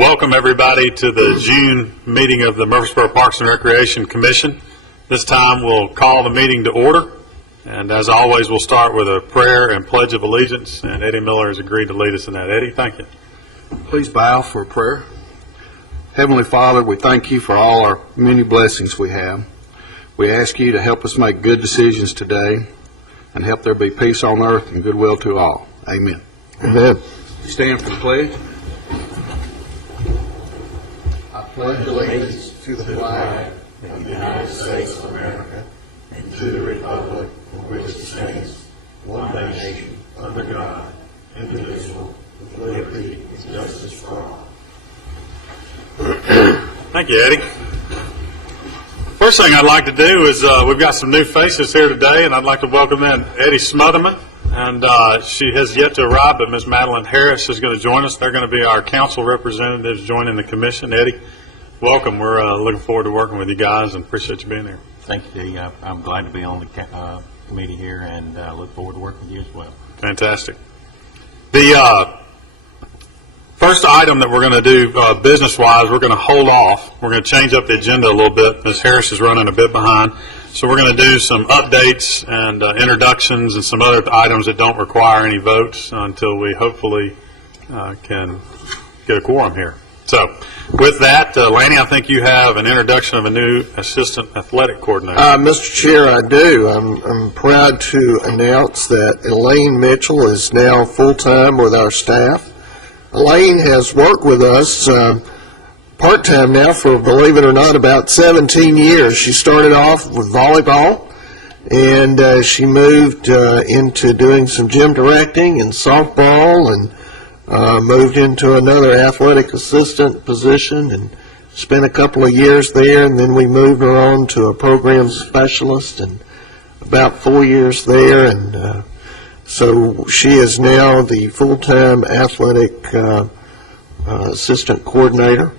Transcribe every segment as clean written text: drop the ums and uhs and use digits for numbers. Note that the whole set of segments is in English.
welcome everybody to the June meeting of the Murfreesboro Parks and Recreation Commission. This time we'll call the meeting to order, and as always we'll start with a prayer and pledge of allegiance, and Eddie Miller has agreed to lead us in that. Eddie, thank you. Please bow for a prayer. Heavenly Father, we thank you for all our many blessings we have. We ask you to help us make good decisions today and help there be peace on earth and goodwill to all. Amen. Amen. Stand for the pledge. I pledge allegiance to the flag of the United States of America and to the republic for which it stands, one nation, under God, indivisible, with liberty and justice for all. Thank you, Eddie. First thing I'd like to do is we've got some new faces here today, and I'd like to welcome in Eddie Smotherman, and she has yet to arrive, but Ms. Madeline Harris is going to join us. They're going to be our council representatives joining the commission. Eddie, welcome. We're looking forward to working with you guys and appreciate you being here. Thank you, Dee. I'm glad to be on the committee here and look forward to working with you as well. Fantastic. The first item that we're going to do business-wise, we're going to hold off. We're going to change up the agenda a little bit. Ms. Harris is running a bit behind. So we're going to do some updates and introductions and some other items that don't require any votes until we hopefully can get a quorum here. So with that, Lanny, I think you have an introduction of a new assistant athletic coordinator. Mr. Chair, I do. I'm proud to announce that Elaine Mitchell is now full-time with our staff. Elaine has worked with us part-time now for, believe it or not, about 17 years. She started off with volleyball, and she moved into doing some gym directing and softball, and moved into another athletic assistant position and spent a couple of years there, and then we moved her on to a program specialist and about 4 years there, and so she is now the full-time athletic assistant coordinator.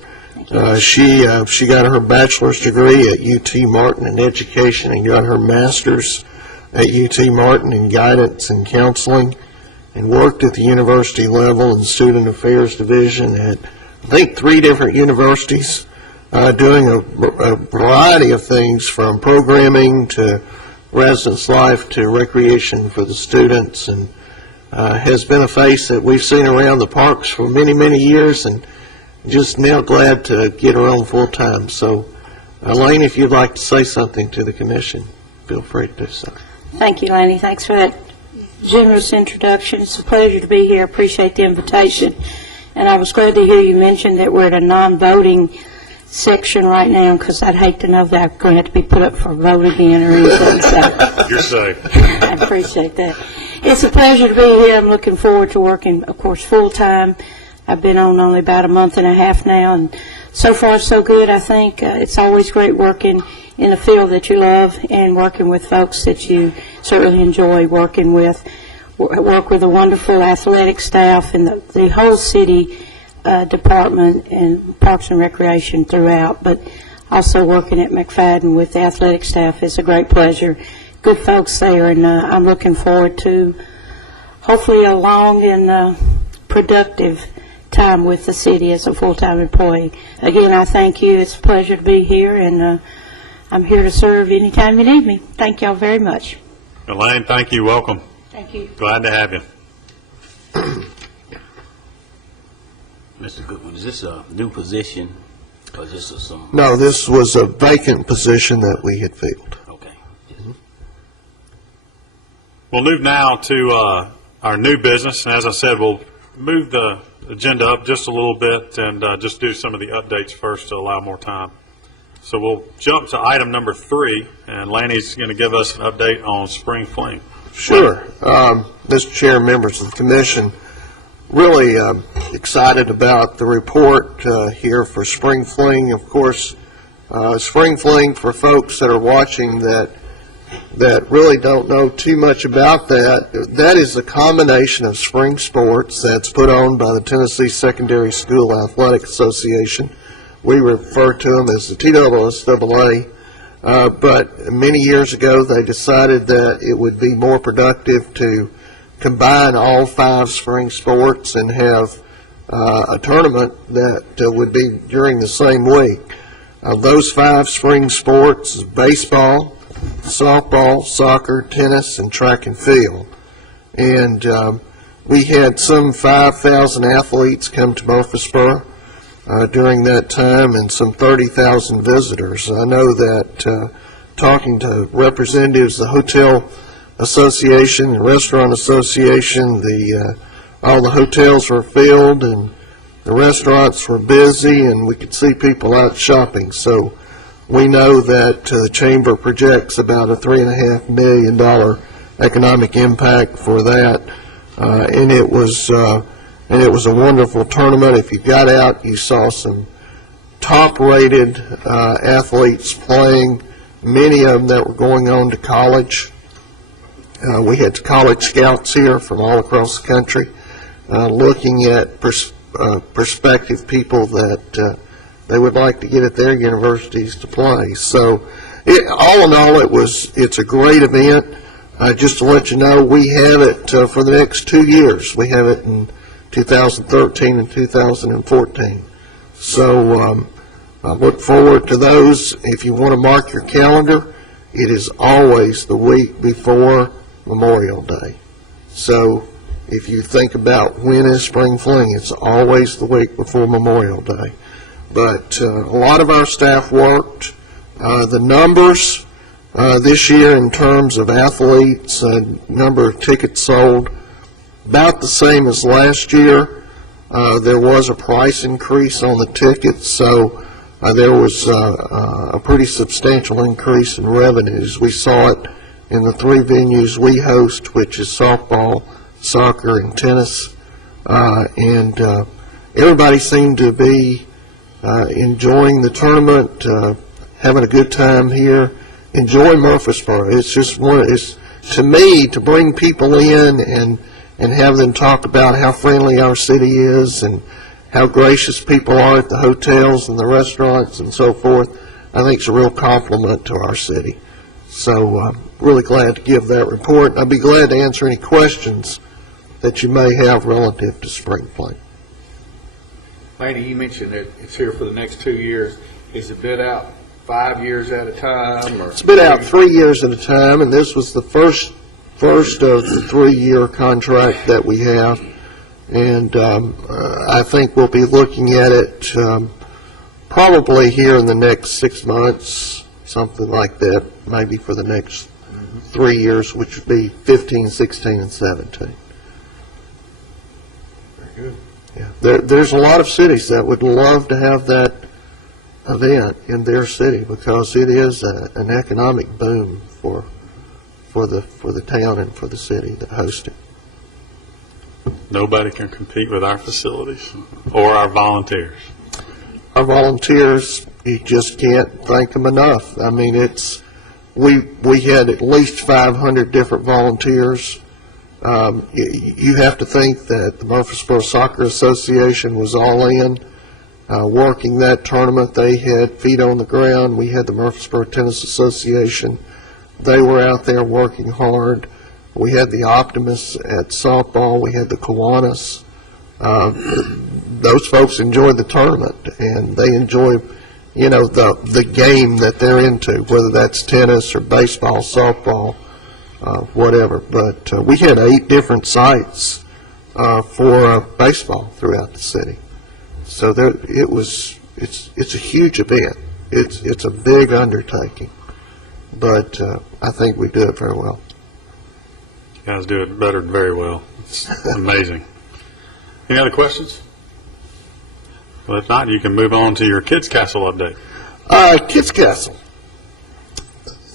She got her bachelor's degree at UT Martin in education and got her master's at UT Martin in guidance and counseling, and worked at the university level in student affairs division at, I think, 3 different universities, doing a variety of things from programming to residence life to recreation for the students, and has been a face that we've seen around the parks for many, many years, and just now glad to get her on full time. So, Elaine, if you'd like to say something to the commission, feel free to do so. Thank you, Lanny. Thanks for that generous introduction. It's a pleasure to be here. I appreciate the invitation. And I was glad to hear you mention that we're at a non-voting section right now, because I'd hate to know that I'm going to have to be put up for a vote again or anything. So You're safe. I appreciate that. It's a pleasure to be here. I'm looking forward to working, of course, full-time. I've been on only about a month and a half now, and so far so good, I think. It's always great working in a field that you love and working with folks that you certainly enjoy working with. Work with a wonderful athletic staff and the whole city department and Parks and Recreation throughout, but also working at McFadden with the athletic staff is a great pleasure. Good folks there, and I'm looking forward to hopefully a long and productive time with the city as a full-time employee. Again, I thank you. It's a pleasure to be here, and I'm here to serve anytime you need me. Thank y'all very much. Elaine, thank you. Welcome. Thank you. Glad to have you. Mr. Goodwin, is this a new position or is this some? No, this was a vacant position that we had filled. Okay. We'll move now to our new business, and as I said, we'll move the agenda up just a little bit and just do some of the updates first to allow more time. So we'll jump to item number 3, and Lanny's going to give us an update on Spring Fling. Sure. Mr. Chair, members of the commission, really excited about the report here for Spring Fling. Of course, Spring Fling, for folks that are watching that really don't know too much about that is a combination of spring sports that's put on by the Tennessee Secondary School Athletic Association. We refer to them as the TSSAA. But many years ago, they decided that it would be more productive to combine all 5 spring sports and have a tournament that would be during the same week. Those 5 spring sports is baseball, softball, soccer, tennis, and track and field. And we had some 5,000 athletes come to Murfreesboro during that time, and some 30,000 visitors. I know that talking to representatives of the Hotel Association, the Restaurant Association, all the hotels were filled and the restaurants were busy, and we could see people out shopping. So we know that the Chamber projects about a $3.5 million economic impact for that, and it was a wonderful tournament. If you got out, you saw some top-rated athletes playing, many of them that were going on to college. We had college scouts here from all across the country looking at prospective people that they would like to get at their universities to play. So all in all, it's a great event. Just to let you know, we have it for the next 2 years. We have it in 2013 and 2014. So I look forward to those. If you want to mark your calendar, it is always the week before Memorial Day. So if you think about when is Spring Fling, it's always the week before Memorial Day. But a lot of our staff worked. The numbers this year in terms of athletes, number of tickets sold, about the same as last year. There was a price increase on the tickets, so there was a pretty substantial increase in revenues. We saw it in the 3 venues we host, which is softball, soccer, and tennis, and everybody seemed to be enjoying the tournament, having a good time here, enjoying Murfreesboro. It's just to me, to bring people in and have them talk about how friendly our city is and how gracious people are at the hotels and the restaurants and so forth, I think it's a real compliment to our city. So really glad to give that report. I'd be glad to answer any questions that you may have relative to Spring Fling. Laney, you mentioned that it's here for the next 2 years. Is it bid out 5 years at a time? Or It's been out 3 years at a time, and this was the first of the 3-year contract that we have. And I think we'll be looking at it probably here in the next 6 months, something like that, maybe for the next 3 years, which would be 15, 16, and 17. Very good. Yeah. There's a lot of cities that would love to have that event in their city because it is an economic boom for the town and for the city that hosts it. Nobody can compete with our facilities or our volunteers. Our volunteers, you just can't thank them enough. I mean, we had at least 500 different volunteers. You have to think that the Murfreesboro Soccer Association was all in, working that tournament. They had feet on the ground. We had the Murfreesboro Tennis Association. They were out there working hard. We had the Optimists at softball. We had the Kiwanis. Those folks enjoyed the tournament, and they enjoy, the game that they're into, whether that's tennis or baseball, softball, whatever. But we had 8 different sites for baseball throughout the city. So it's a huge event. It's a big undertaking, but I think we do it very well. You guys do it better than very well. It's amazing. Any other questions? Well, if not, you can move on to your Kids Castle update. Kids Castle.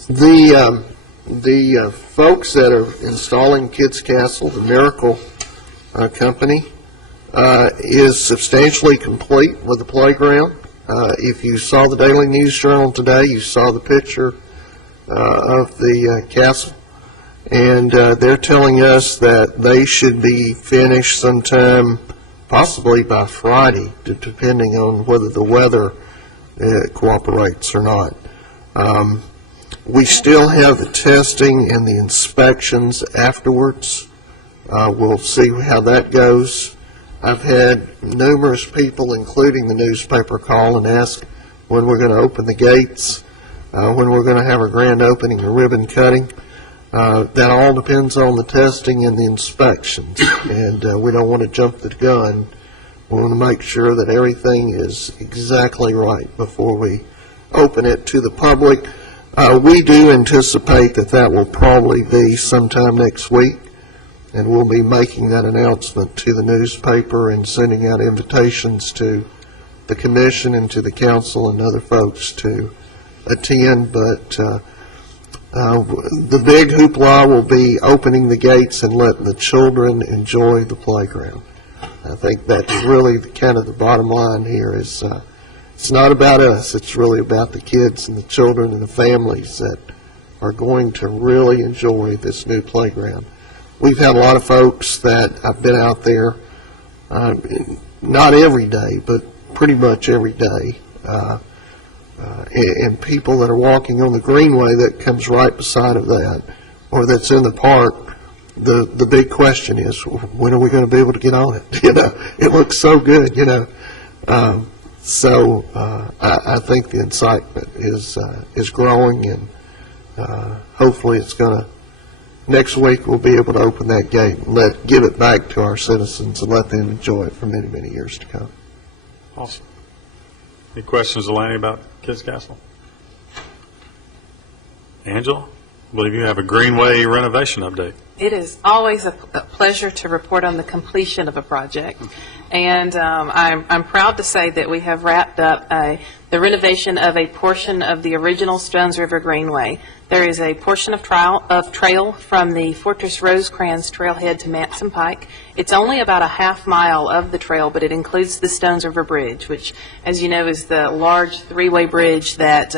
The folks that are installing Kids Castle, the Miracle Company, is substantially complete with the playground. If you saw the Daily News Journal today, you saw the picture of the castle. And they're telling us that they should be finished sometime, possibly by Friday, depending on whether the weather cooperates or not. We still have the testing and the inspections afterwards. We'll see how that goes. I've had numerous people, including the newspaper, call and ask when we're going to open the gates, when we're going to have our grand opening and ribbon cutting. That all depends on the testing and the inspections, and we don't want to jump the gun. We want to make sure that everything is exactly right before we open it to the public. We do anticipate that that will probably be sometime next week, and we'll be making that announcement to the newspaper and sending out invitations to the commission and to the council and other folks to attend. But the big hoopla will be opening the gates and letting the children enjoy the playground. I think that's really kind of the bottom line here is it's not about us. It's really about the kids and the children and the families that are going to really enjoy this new playground. We've had a lot of folks that have been out there, not every day, but pretty much every day, and people that are walking on the greenway that comes right beside of that, or that's in the park. The big question is, when are we going to be able to get on it? You know, it looks so good, you know. I think the excitement is growing, and hopefully it's going to, next week we'll be able to open that gate and give it back to our citizens and let them enjoy it for many, many years to come. Awesome. Any questions, Delaney, about Kids Castle? Angela, I believe you have a Greenway renovation update. It is always a pleasure to report on the completion of a project, and I'm proud to say that we have wrapped up the renovation of a portion of the original Stones River Greenway. There is a portion of trail from the Fortress Rosecrans trailhead to Manson Pike. It's only about a half mile of the trail, but it includes the Stones River Bridge, which, as you know, is the large three-way bridge that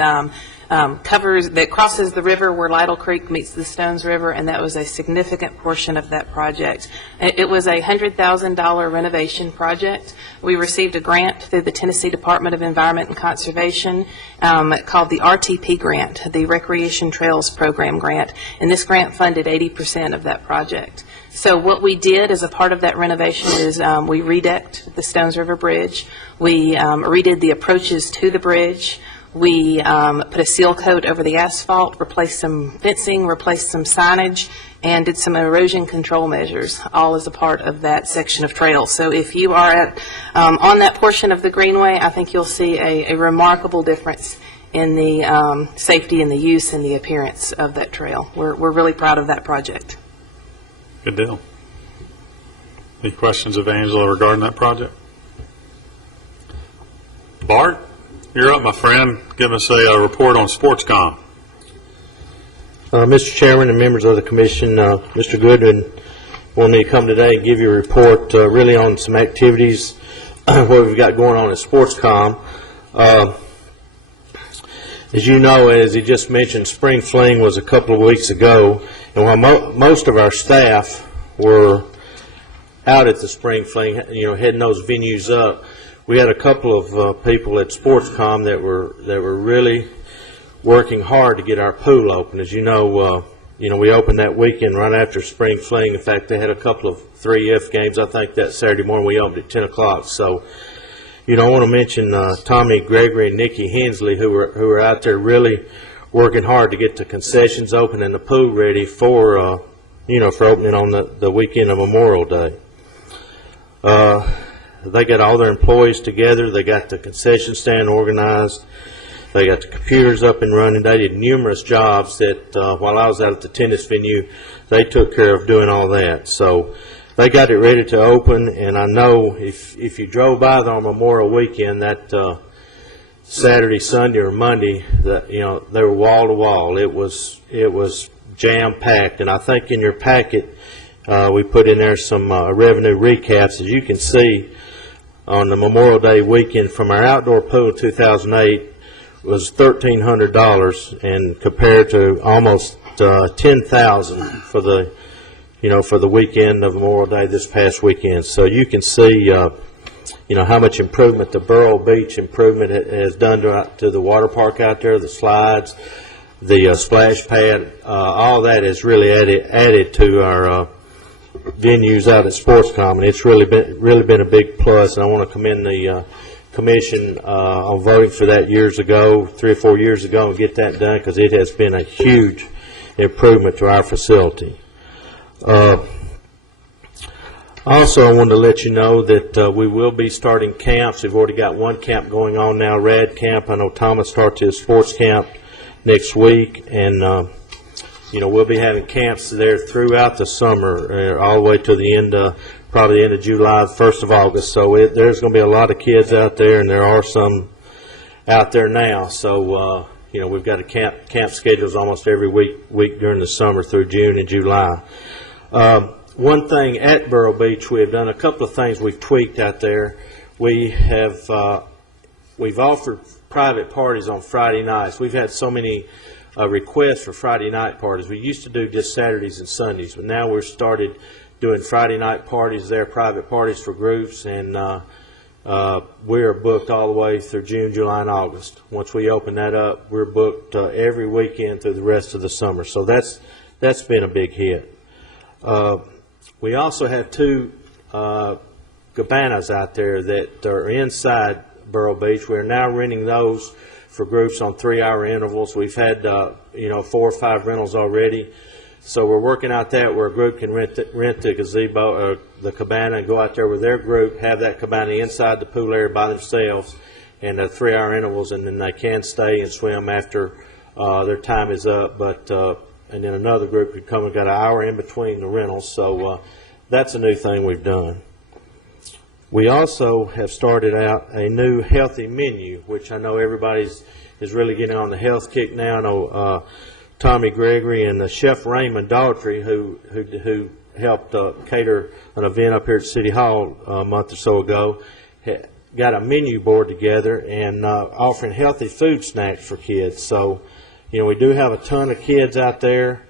crosses the river where Lytle Creek meets the Stones River, and that was a significant portion of that project. It was a $100,000 renovation project. We received a grant through the Tennessee Department of Environment and Conservation called the RTP grant, the Recreation Trails Program grant, and this grant funded 80% of that project. So what we did as a part of that renovation is we redecked the Stones River Bridge. We redid the approaches to the bridge. We put a seal coat over the asphalt, replaced some fencing, replaced some signage, and did some erosion control measures, all as a part of that section of trail. So if you are on that portion of the Greenway, I think you'll see a remarkable difference in the safety and the use and the appearance of that trail. We're really proud of that project. Good deal. Any questions of Angela regarding that project? Bart, you're up, my friend. Give us a report on SportsCom. Mr. Chairman and members of the Commission, Mr. Goodwin wanted me to come today and give you a report really on some activities what we've got going on at SportsCom. As you know, as he just mentioned, Spring Fling was a couple of weeks ago, and while most of our staff were out at the Spring Fling, heading those venues up, we had a couple of people at SportsCom that were really working hard to get our pool open. As you know, we opened that weekend right after Spring Fling. In fact, they had a couple of 3F games. I think that Saturday morning we opened at 10 o'clock. So, I want to mention Tommy Gregory and Nikki Hensley, who were out there really working hard to get the concessions open and the pool ready for opening on the weekend of Memorial Day. They got all their employees together. They got the concession stand organized. They got the computers up and running. They did numerous jobs that while I was out at the tennis venue, they took care of doing all that. So they got it ready to open, and I know if you drove by there on Memorial Weekend, that Saturday, Sunday, or Monday, they were wall to wall. It was jam packed, and I think in your packet we put in there some revenue recaps. As you can see, on the Memorial Day weekend from our outdoor pool in 2008 was $1,300, and compared to almost $10,000 for the weekend of Memorial Day this past weekend. So you can see how much improvement the Burrow Beach improvement has done to the water park out there, the slides, the splash pad. All that has really added to our venues out at Sportscom, and it's really been a big plus, and I want to commend the commission on voting for that years ago, 3 or 4 years ago, and get that done, because it has been a huge improvement to our facility. Also, I wanted to let you know that we will be starting camps. We've already got one camp going on now, Rad Camp. I know Thomas starts his sports camp next week, and we'll be having camps there throughout the summer, all the way to the end, probably the end of July, 1st of August. So there's going to be a lot of kids out there, and there are some out there now. So we've got camp schedules almost every week during the summer through June and July. One thing at Vero Beach, we have done a couple of things we've tweaked out there. We've offered private parties on Friday nights. We've had so many requests for Friday night parties. We used to do just Saturdays and Sundays, but now we've started doing Friday night parties there, private parties for groups, and we are booked all the way through June, July, and August. Once we open that up, we're booked every weekend through the rest of the summer. So that's been a big hit. We also have 2 cabanas out there that are inside Vero Beach. We're now renting those for groups on 3-hour intervals. We've had 4 or 5 rentals already. So we're working out that where a group can rent the gazebo or the cabana and go out there with their group, have that cabana inside the pool area by themselves, and 3-hour intervals, and then they can stay and swim after their time is up. But and then another group could come and got an hour in between the rentals. So that's a new thing we've done. We also have started out a new healthy menu, which I know everybody is really getting on the health kick now. I know Tommy Gregory and Chef Raymond Daughtry, who helped cater an event up here at City Hall a month or so ago, got a menu board together and offering healthy food snacks for kids. So, we do have a ton of kids out there.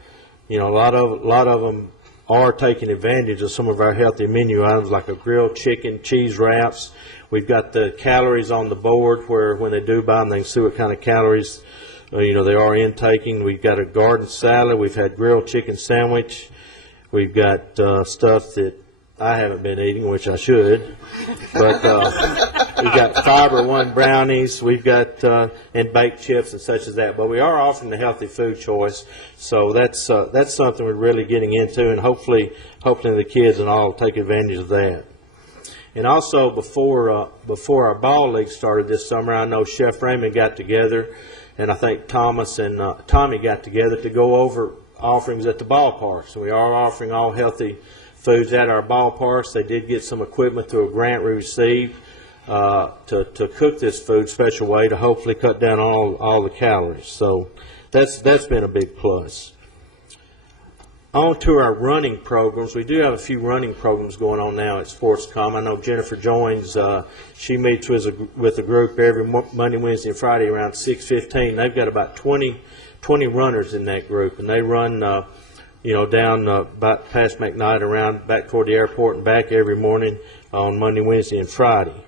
A lot of them are taking advantage of some of our healthy menu items, like a grilled chicken, cheese wraps. We've got the calories on the board where when they do buy them, they can see what kind of calories they are intaking. We've got a garden salad. We've had grilled chicken sandwich. We've got stuff that I haven't been eating, which I should. But we've got Fiber One brownies. We've got and baked chips and such as that. But we are offering the healthy food choice, so that's something we're really getting into, and hopefully the kids and all take advantage of that. And also before our ball league started this summer, I know Chef Raymond got together, and I think Thomas and Tommy got together to go over offerings at the ballparks. So we are offering all healthy foods at our ballparks. They did get some equipment through a grant we received to cook this food special way to hopefully cut down all the calories. So that's been a big plus. On to our running programs. We do have a few running programs going on now at Sportscom. I know Jennifer joins. She meets with a group every Monday, Wednesday, and Friday around 6:15. They've got about 20 runners in that group, and they run down about past McKnight, around back toward the airport and back every morning on Monday, Wednesday, and Friday.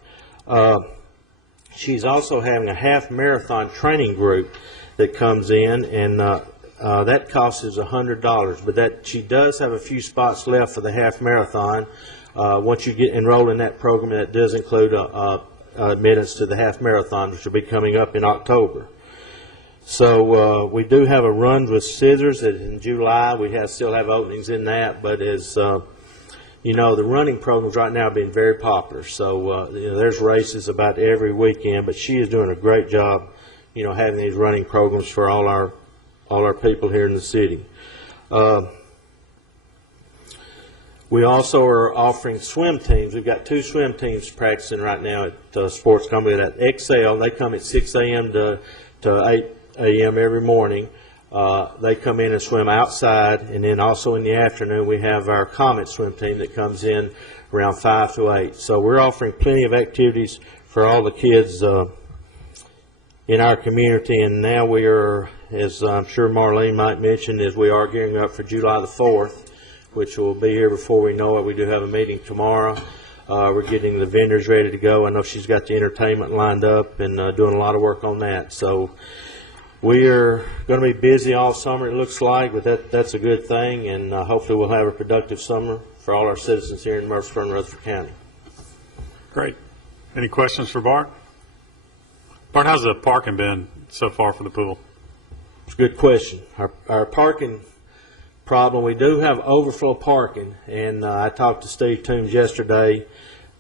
She's also having a half marathon training group that comes in, and that cost is $100, but she does have a few spots left for the half marathon. Once you get enrolled in that program, that does include admittance to the half marathon, which will be coming up in October. So we do have a Run with Scissors in July. We still have openings in that, but as the running programs right now are being very popular. So there's races about every weekend, but she is doing a great job, having these running programs for all our people here in the city. We also are offering swim teams. We've got 2 swim teams practicing right now at Sportscom. We've got Excel. They come at 6 a.m. to 8 a.m. every morning. They come in and swim outside, and then also in the afternoon we have our Comet swim team that comes in around 5 to 8. So we're offering plenty of activities for all the kids in our community, and now we are, as I'm sure Marlene might mention, is we are gearing up for July the 4th, which will be here before we know it. We do have a meeting tomorrow. We're getting the vendors ready to go. I know she's got the entertainment lined up and doing a lot of work on that. So We are going to be busy all summer, it looks like, but that's a good thing, and hopefully we'll have a productive summer for all our citizens here in Murfreesboro and Rutherford County. Great. Any questions for Bart? Bart, how's the parking been so far for the pool? It's a good question. Our parking problem, we do have overflow parking, and I talked to Steve Toombs yesterday.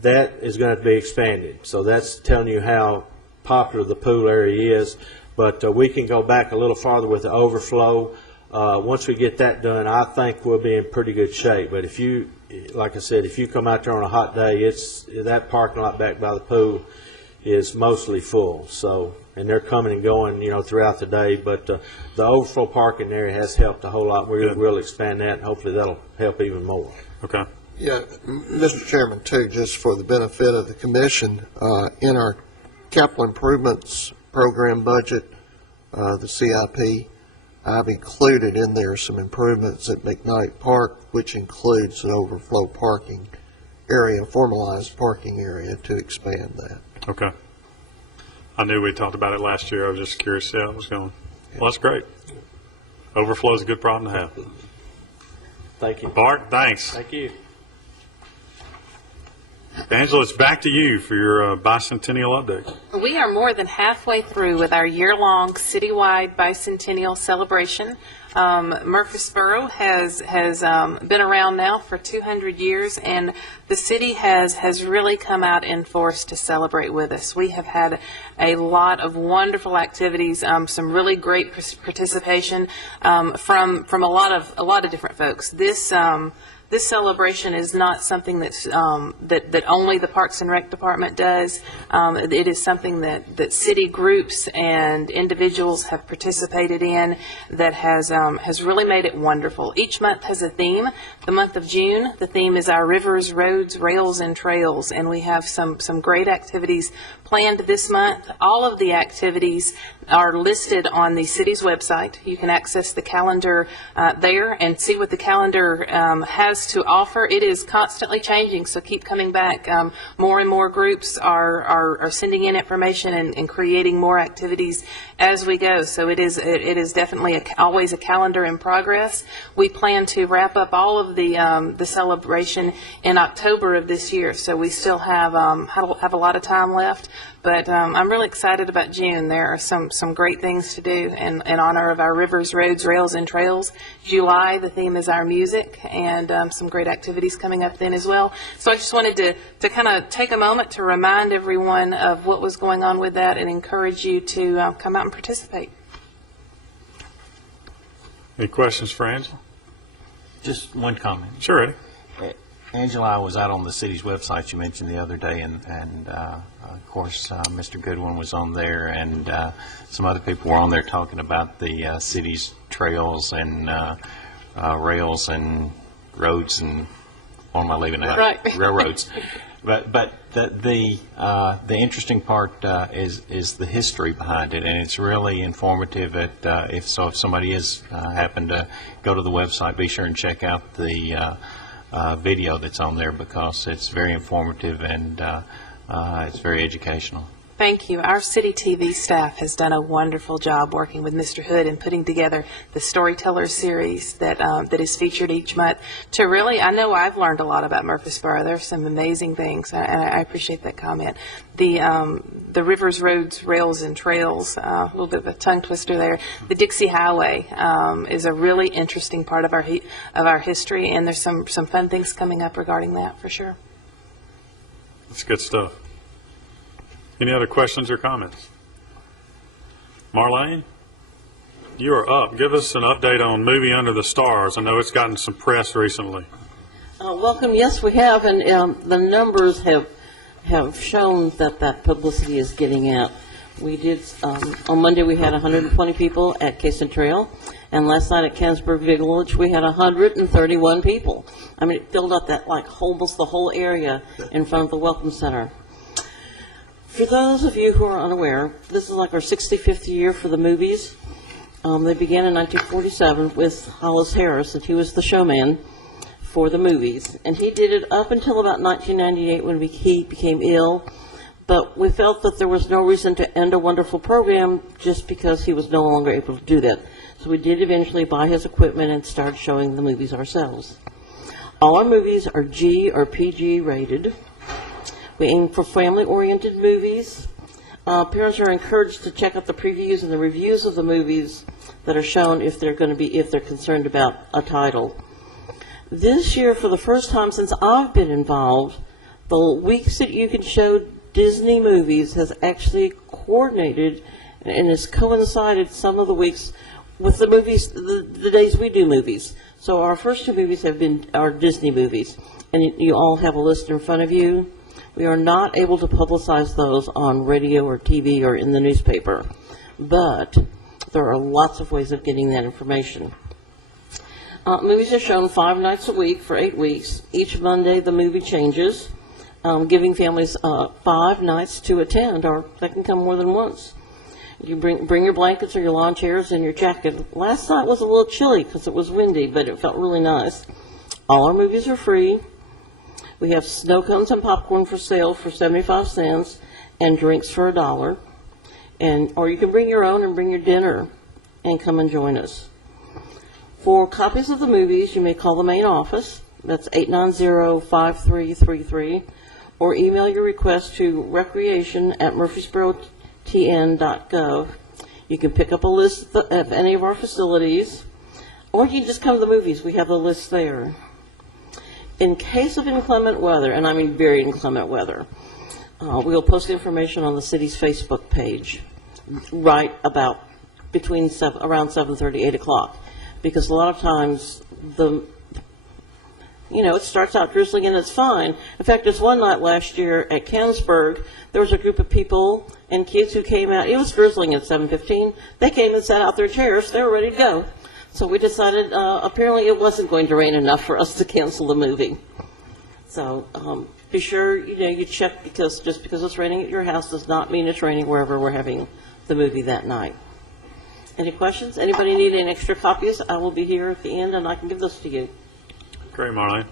That is going to be expanded, so that's telling you how popular the pool area is. But we can go back a little farther with the overflow. Once we get that done, I think we'll be in pretty good shape. But if you, like I said, if you come out there on a hot day, that parking lot back by the pool is mostly full. So, and they're coming and going, throughout the day. But the overflow parking area has helped a whole lot. We'll expand that, and hopefully that'll help even more. Okay. Yeah, Mr. Chairman, too, just for the benefit of the commission, in our capital improvements program budget, the CIP, I've included in there some improvements at McKnight Park, which includes an overflow parking area, formalized parking area, to expand that. Okay. I knew we talked about it last year. I was just curious to see how it was going. Well, that's great. Overflow is a good problem to have. Thank you. Bart, thanks. Thank you. Angela, it's back to you for your bicentennial update. We are more than halfway through with our year-long citywide bicentennial celebration. Murfreesboro has been around now for 200 years, and the city has really come out in force to celebrate with us. We have had a lot of wonderful activities, some really great participation from a lot of different folks. This celebration is not something that's that only the Parks and Rec Department does. It is something that city groups and individuals have participated in that has really made it wonderful. Each month has a theme. The month of June, the theme is our rivers, roads, rails, and trails, and we have some great activities planned this month. All of the activities are listed on the city's website. You can access the calendar there and see what the calendar has to offer. It is constantly changing, so keep coming back. More and more groups are sending in information and creating more activities as we go. So it is definitely always a calendar in progress. We plan to wrap up all of the celebration in October of this year, so we still have a lot of time left. But I'm really excited about June. There are some great things to do in honor of our rivers, roads, rails, and trails. July, the theme is our music, and some great activities coming up then as well. So I just wanted to kind of take a moment to remind everyone of what was going on with that and encourage you to come out and participate. Any questions for Angela? Just one comment. Sure, Eddie. Angela, I was out on the city's website you mentioned the other day, and of course, Mr. Goodwin was on there, and some other people were on there talking about the city's trails and rails and roads and what am I leaving out? Right. Railroads. But the interesting part is the history behind it, and it's really informative. If somebody is happen to go to the website, be sure and check out the video that's on there, because it's very informative and it's very educational. Thank you. Our city TV staff has done a wonderful job working with Mr. Hood and putting together the Storyteller series that is featured each month. To really, I know I've learned a lot about Murfreesboro. There's some amazing things, and I appreciate that comment. The rivers, roads, rails, and trails, a little bit of a tongue twister there. The Dixie Highway is a really interesting part of our history, and there's some fun things coming up regarding that for sure. That's good stuff. Any other questions or comments? Marlene, you are up. Give us an update on Movie Under the Stars. I know it's gotten some press recently. Welcome. Yes, we have, and the numbers have shown that publicity is getting out. We did, on Monday we had 120 people at Case and Trail, and last night at Canonsburg Village we had 131 people. I mean, it filled up that almost the whole area in front of the Welcome Center. For those of you who are unaware, this is like our 65th year for the movies. They began in 1947 with Hollis Harris, and he was the showman for the movies. And he did it up until about 1998 when he became ill. But we felt that there was no reason to end a wonderful program just because he was no longer able to do that. So we did eventually buy his equipment and start showing the movies ourselves. All our movies are G or PG rated. We aim for family-oriented movies. Parents are encouraged to check out the previews and the reviews of the movies that are shown if they're concerned about a title. This year, for the first time since I've been involved, the weeks that you can show Disney movies has actually coordinated and has coincided some of the weeks with the movies, the days we do movies. So our first two movies have been our Disney movies, and you all have a list in front of you. We are not able to publicize those on radio or TV or in the newspaper, but there are lots of ways of getting that information. Movies are shown 5 nights a week for 8 weeks. Each Monday the movie changes, giving families 5 nights to attend, or they can come more than once. You bring your blankets or your lawn chairs and your jacket. Last night was a little chilly because it was windy, but it felt really nice. All our movies are free. We have snow cones and popcorn for sale for 75 cents and drinks for $1. Or you can bring your own and bring your dinner and come and join us. For copies of the movies, you may call the main office. That's 890-5333. Or email your request to recreation@murfreesborotn.gov. You can pick up a list of any of our facilities. Or you can just come to the movies. We have the list there. In case of inclement weather, and I mean very inclement weather, we'll post information on the city's Facebook page right about around 7:30, 8 o'clock. Because a lot of times it starts out drizzling and it's fine. In fact, there's one night last year at Kensburg, there was a group of people and kids who came out. It was drizzling at 7:15. They came and sat out their chairs. They were ready to go. So we decided apparently it wasn't going to rain enough for us to cancel the movie. So be sure you check, because just because it's raining at your house does not mean it's raining wherever we're having the movie that night. Any questions? Anybody need any extra copies? I will be here at the end and I can give those to you. Great, Marlene.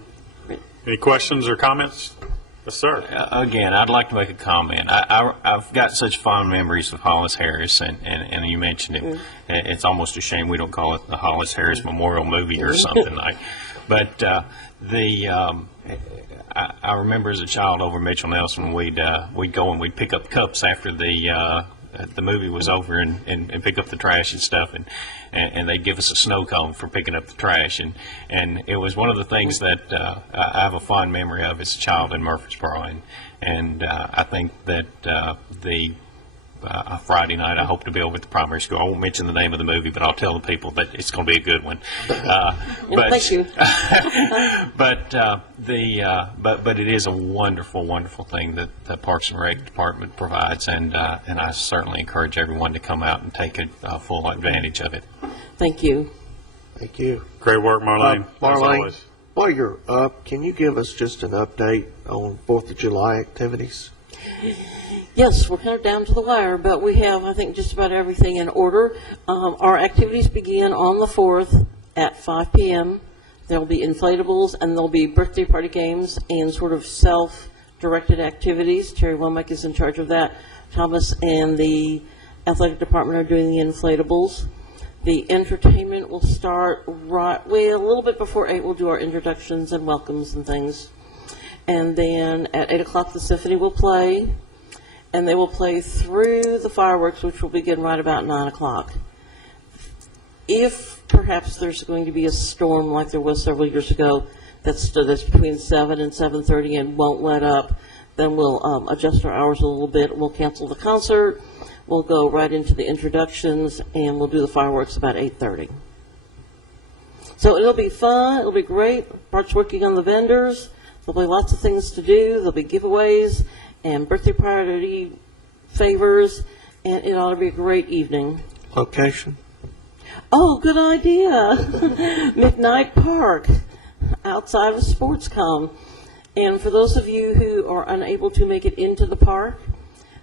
Great. Any questions or comments? Yes, sir. Again, I'd like to make a comment. I've got such fond memories of Hollis Harris, and you mentioned it. It's almost a shame we don't call it the Hollis Harris Memorial Movie or something like. But I remember as a child over Mitchell Nelson, we'd go and we'd pick up cups after the movie was over and pick up the trash and stuff, and they'd give us a snow cone for picking up the trash, and it was one of the things that I have a fond memory of as a child in Murfreesboro, and I think that Friday night I hope to be over at the primary school. I won't mention the name of the movie, but I'll tell the people that it's going to be a good one. Thank you. But it is a wonderful, wonderful thing that the Parks and Rec Department provides, and I certainly encourage everyone to come out and take full advantage of it. Thank you. Thank you. Great work, Marlene. As Marlene, always. while you're up, can you give us just an update on 4th of July activities? Yes, we're kind of down to the wire, but we have, I think, just about everything in order. Our activities begin on the 4th at 5 p.m. There'll be inflatables, and there'll be birthday party games and sort of self-directed activities. Terry Womack is in charge of that. Thomas and the athletic department are doing the inflatables. The entertainment will start a little bit before 8. We'll do our introductions and welcomes and things. And then at 8 o'clock, the symphony will play. And they will play through the fireworks, which will begin right about 9 o'clock. If perhaps there's going to be a storm like there was several years ago that's between 7 and 7:30 and won't let up, then we'll adjust our hours a little bit. We'll cancel the concert. We'll go right into the introductions, and we'll do the fireworks about 8:30. So it'll be fun. It'll be great. Bart's working on the vendors. There'll be lots of things to do. There'll be giveaways and birthday party favors, and it ought to be a great evening. Location? Oh, good idea. McKnight Park, outside of Sportscom. And for those of you who are unable to make it into the park,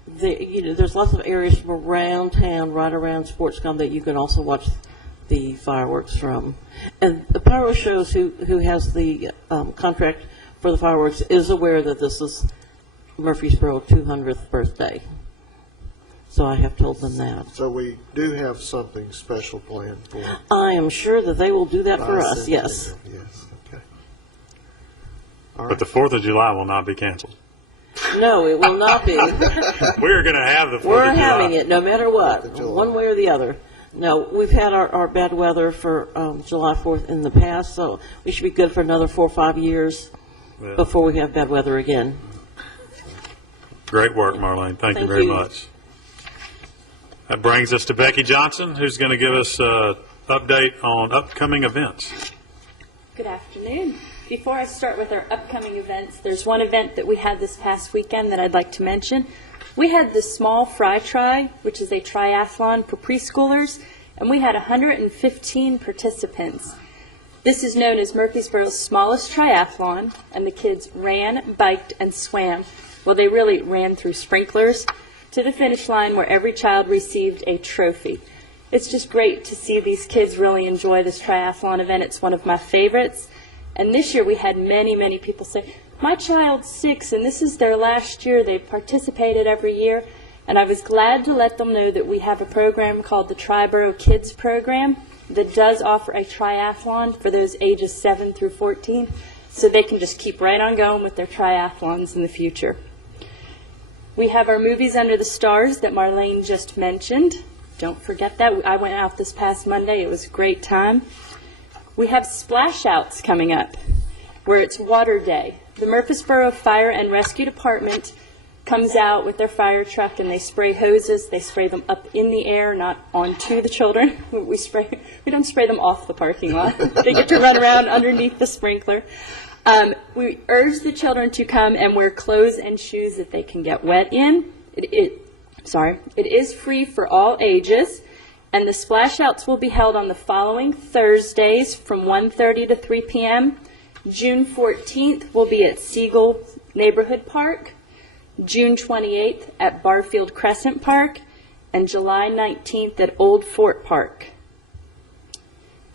there's lots of areas from around town, right around Sportscom, that you can also watch the fireworks from. And the Pyro Shows, who has the contract for the fireworks, is aware that this is Murfreesboro 200th birthday. So I have told them that. So we do have something special planned for I am sure that they will do that for us, bicentennial. yes. Yes, okay. All But right. the 4th of July will not be canceled. No, it will not be. We're going to have the 4th of July. We're having it, no matter what, 4th of July. one way or the other. No, we've had our bad weather for July 4th in the past, so we should be good for another 4 or 5 years Yeah. before we have bad weather again. Great work, Marlene. Thank you Thank very you. much. That brings us to Becky Johnson, who's going to give us an update on upcoming events. Good afternoon. Before I start with our upcoming events, there's one event that we had this past weekend that I'd like to mention. We had the Small Fry Tri, which is a triathlon for preschoolers, and we had 115 participants. This is known as Murfreesboro's smallest triathlon, and the kids ran, biked, and swam. Well, they really ran through sprinklers to the finish line where every child received a trophy. It's just great to see these kids really enjoy this triathlon event. It's one of my favorites. And this year we had many people say, my child's 6 and this is their last year. They've participated every year. And I was glad to let them know that we have a program called the Triborough Kids Program that does offer a triathlon for those ages 7 through 14, so they can just keep right on going with their triathlons in the future. We have our Movies Under the Stars that Marlene just mentioned. Don't forget that. I went out this past Monday. It was a great time. We have Splash Outs coming up, where it's Water Day. The Murfreesboro Fire and Rescue Department comes out with their fire truck and they spray hoses. They spray them up in the air, not onto the children. We don't spray them off the parking lot. They get to run around underneath the sprinkler. We urge the children to come and wear clothes and shoes that they can get wet in. It is free for all ages, and the splash outs will be held on the following Thursdays from 1:30 to 3 p.m. June 14th will be at Siegel Neighborhood Park, June 28th at Barfield Crescent Park, and July 19th at Old Fort Park.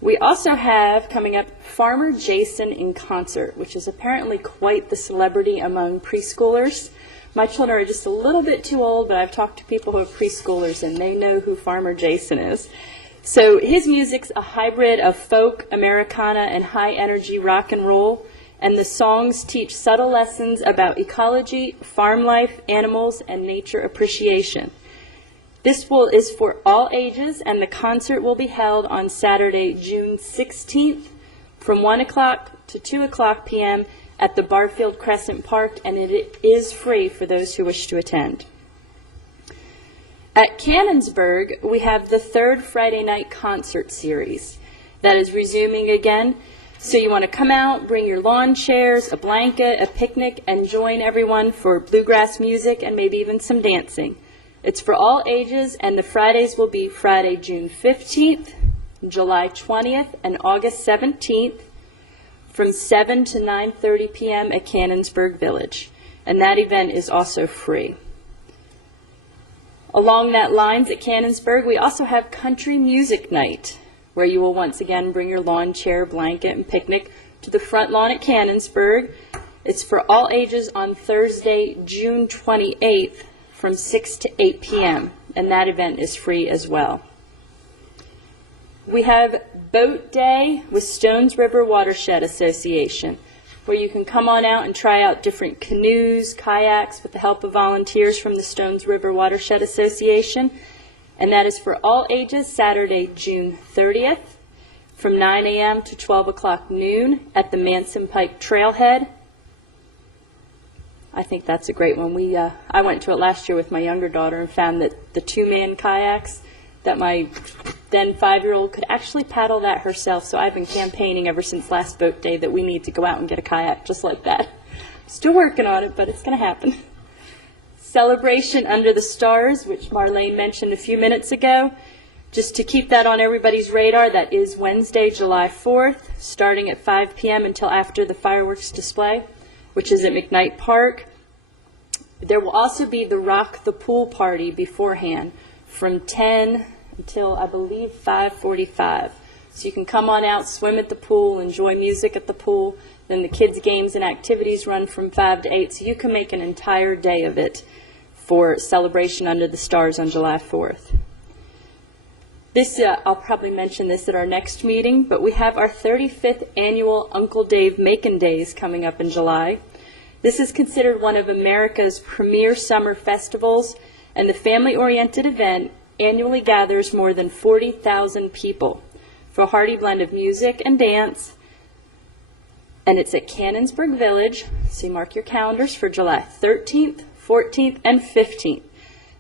We also have coming up Farmer Jason in Concert, which is apparently quite the celebrity among preschoolers. My children are just a little bit too old, but I've talked to people who are preschoolers and they know who Farmer Jason is. So his music's a hybrid of folk, Americana, and high-energy rock and roll, and the songs teach subtle lessons about ecology, farm life, animals, and nature appreciation. This is for all ages, and the concert will be held on Saturday, June 16th from 1 o'clock to 2 o'clock p.m. at the Barfield Crescent Park, and it is free for those who wish to attend. At Cannonsburg, we have the third Friday night concert series that is resuming again. So you want to come out, bring your lawn chairs, a blanket, a picnic, and join everyone for bluegrass music and maybe even some dancing. It's for all ages, and the Fridays will be Friday, June 15th, July 20th, and August 17th from 7 to 9:30 p.m. at Cannonsburg Village. And that event is also free. Along that lines at Cannonsburg, we also have Country Music Night, where you will once again bring your lawn chair, blanket, and picnic to the front lawn at Cannonsburg. It's for all ages on Thursday, June 28th from 6 to 8 p.m., and that event is free as well. We have Boat Day with Stones River Watershed Association, where you can come on out and try out different canoes, kayaks with the help of volunteers from the Stones River Watershed Association. And that is for all ages, Saturday, June 30th, from 9 a.m. to 12 o'clock noon at the Manson Pike Trailhead. I think that's a great one. I went to it last year with my younger daughter and found that the two-man kayaks, that my then 5-year-old could actually paddle that herself. So I've been campaigning ever since last boat day that we need to go out and get a kayak just like that. Still working on it, but it's going to happen. Celebration Under the Stars, which Marlene mentioned a few minutes ago. Just to keep that on everybody's radar, that is Wednesday, July 4th, starting at 5 p.m. until after the fireworks display, which is at McKnight Park. There will also be the Rock the Pool party beforehand from 10 until, I believe, 5:45. So you can come on out, swim at the pool, enjoy music at the pool. Then the kids' games and activities run from 5 to 8, so you can make an entire day of it for celebration under the stars on July 4th. This, I'll probably mention this at our next meeting, but we have our 35th annual Uncle Dave Macon Days coming up in July. This is considered one of America's premier summer festivals, and the family-oriented event annually gathers more than 40,000 people for a hearty blend of music and dance, and it's at Cannonsburg Village, so you mark your calendars for July 13th, 14th, and 15th.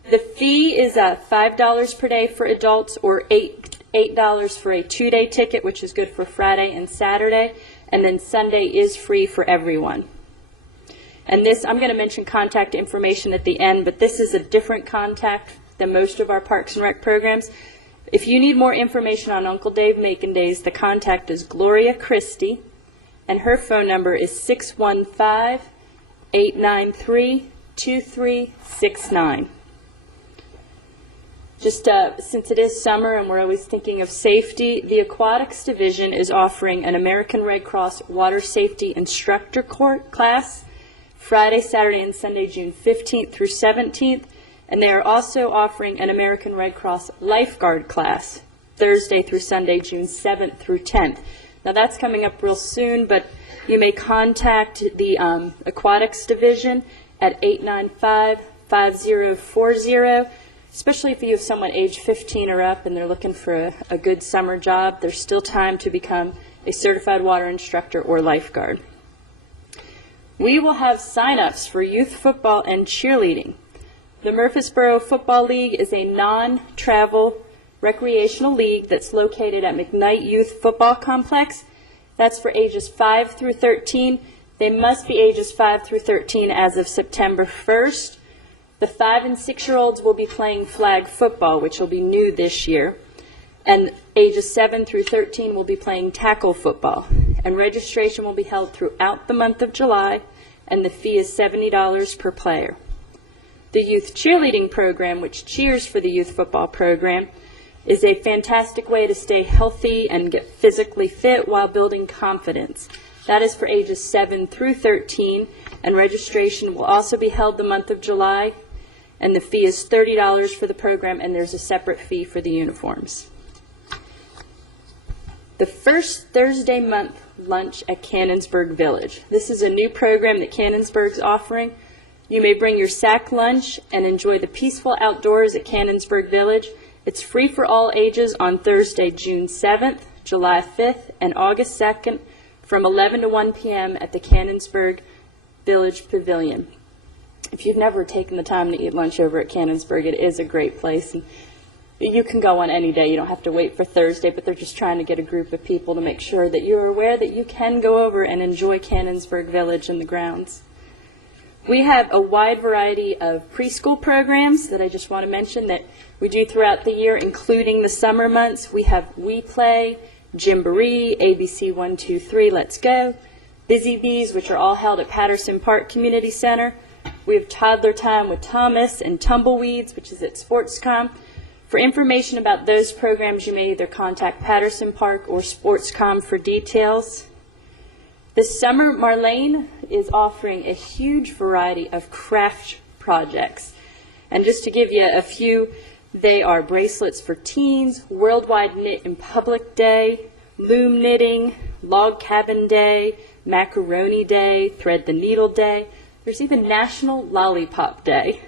The fee is $5 per day for adults, or $8 for a 2-day ticket, which is good for Friday and Saturday, and then Sunday is free for everyone. And this, I'm going to mention contact information at the end, but this is a different contact than most of our Parks and Rec programs. If you need more information on Uncle Dave Macon Days, the contact is Gloria Christie, and her phone number is 615-893-2369. Just since it is summer and we're always thinking of safety, the Aquatics Division is offering an American Red Cross Water Safety Instructor class Friday, Saturday, and Sunday, June 15th through 17th. And they are also offering an American Red Cross Lifeguard class Thursday through Sunday, June 7th through 10th. Now that's coming up real soon, but you may contact the Aquatics Division at 895-5040, especially if you have someone age 15 or up and they're looking for a good summer job. There's still time to become a certified water instructor or lifeguard. We will have sign-ups for youth football and cheerleading. The Murfreesboro Football League is a non-travel recreational league that's located at McKnight Youth Football Complex. That's for ages 5 through 13. They must be ages 5 through 13 as of September 1st. The 5 and 6-year-olds will be playing flag football, which will be new this year. And ages 7 through 13 will be playing tackle football. And registration will be held throughout the month of July, and the fee is $70 per player. The youth cheerleading program, which cheers for the youth football program, is a fantastic way to stay healthy and get physically fit while building confidence. That is for ages 7 through 13, and registration will also be held the month of July, and the fee is $30 for the program, and there's a separate fee for the uniforms. The first Thursday month lunch at Cannonsburg Village. This is a new program that Cannonsburg's offering. You may bring your sack lunch and enjoy the peaceful outdoors at Cannonsburg Village. It's free for all ages on Thursday, June 7th, July 5th, and August 2nd from 11 to 1 p.m. at the Cannonsburg Village Pavilion. If you've never taken the time to eat lunch over at Cannonsburg, it is a great place. And you can go on any day. You don't have to wait for Thursday, but they're just trying to get a group of people to make sure that you're aware that you can go over and enjoy Cannonsburg Village and the grounds. We have a wide variety of preschool programs that I just want to mention that we do throughout the year, including the summer months. We have We Play, Gymboree, ABC 1, 2, 3, Let's Go, Busy Bees, which are all held at Patterson Park Community Center. We have Toddler Time with Thomas and Tumbleweeds, which is at Sportscom. For information about those programs, you may either contact Patterson Park or Sportscom for details. This summer, Marlene is offering a huge variety of craft projects. And just to give you a few, they are bracelets for teens, Worldwide Knit in Public Day, Loom Knitting, Log Cabin Day, Macaroni Day, Thread the Needle Day. There's even National Lollipop Day.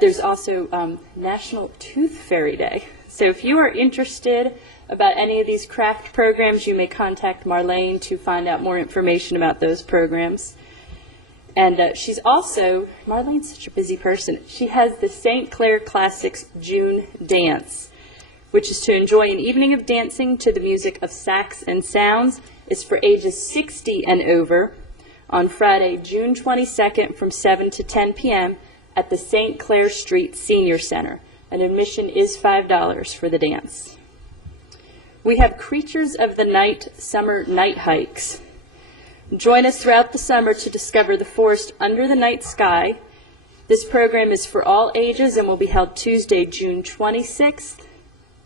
There's also National Tooth Fairy Day. So if you are interested about any of these craft programs, you may contact Marlene to find out more information about those programs. And Marlene's such a busy person, she has the St. Clair Classics June Dance, which is to enjoy an evening of dancing to the music of sax and sounds. It's for ages 60 and over on Friday, June 22nd from 7 to 10 p.m. at the St. Clair Street Senior Center. And admission is $5 for the dance. We have Creatures of the Night summer night hikes. Join us throughout the summer to discover the forest under the night sky. This program is for all ages and will be held Tuesday, June 26th,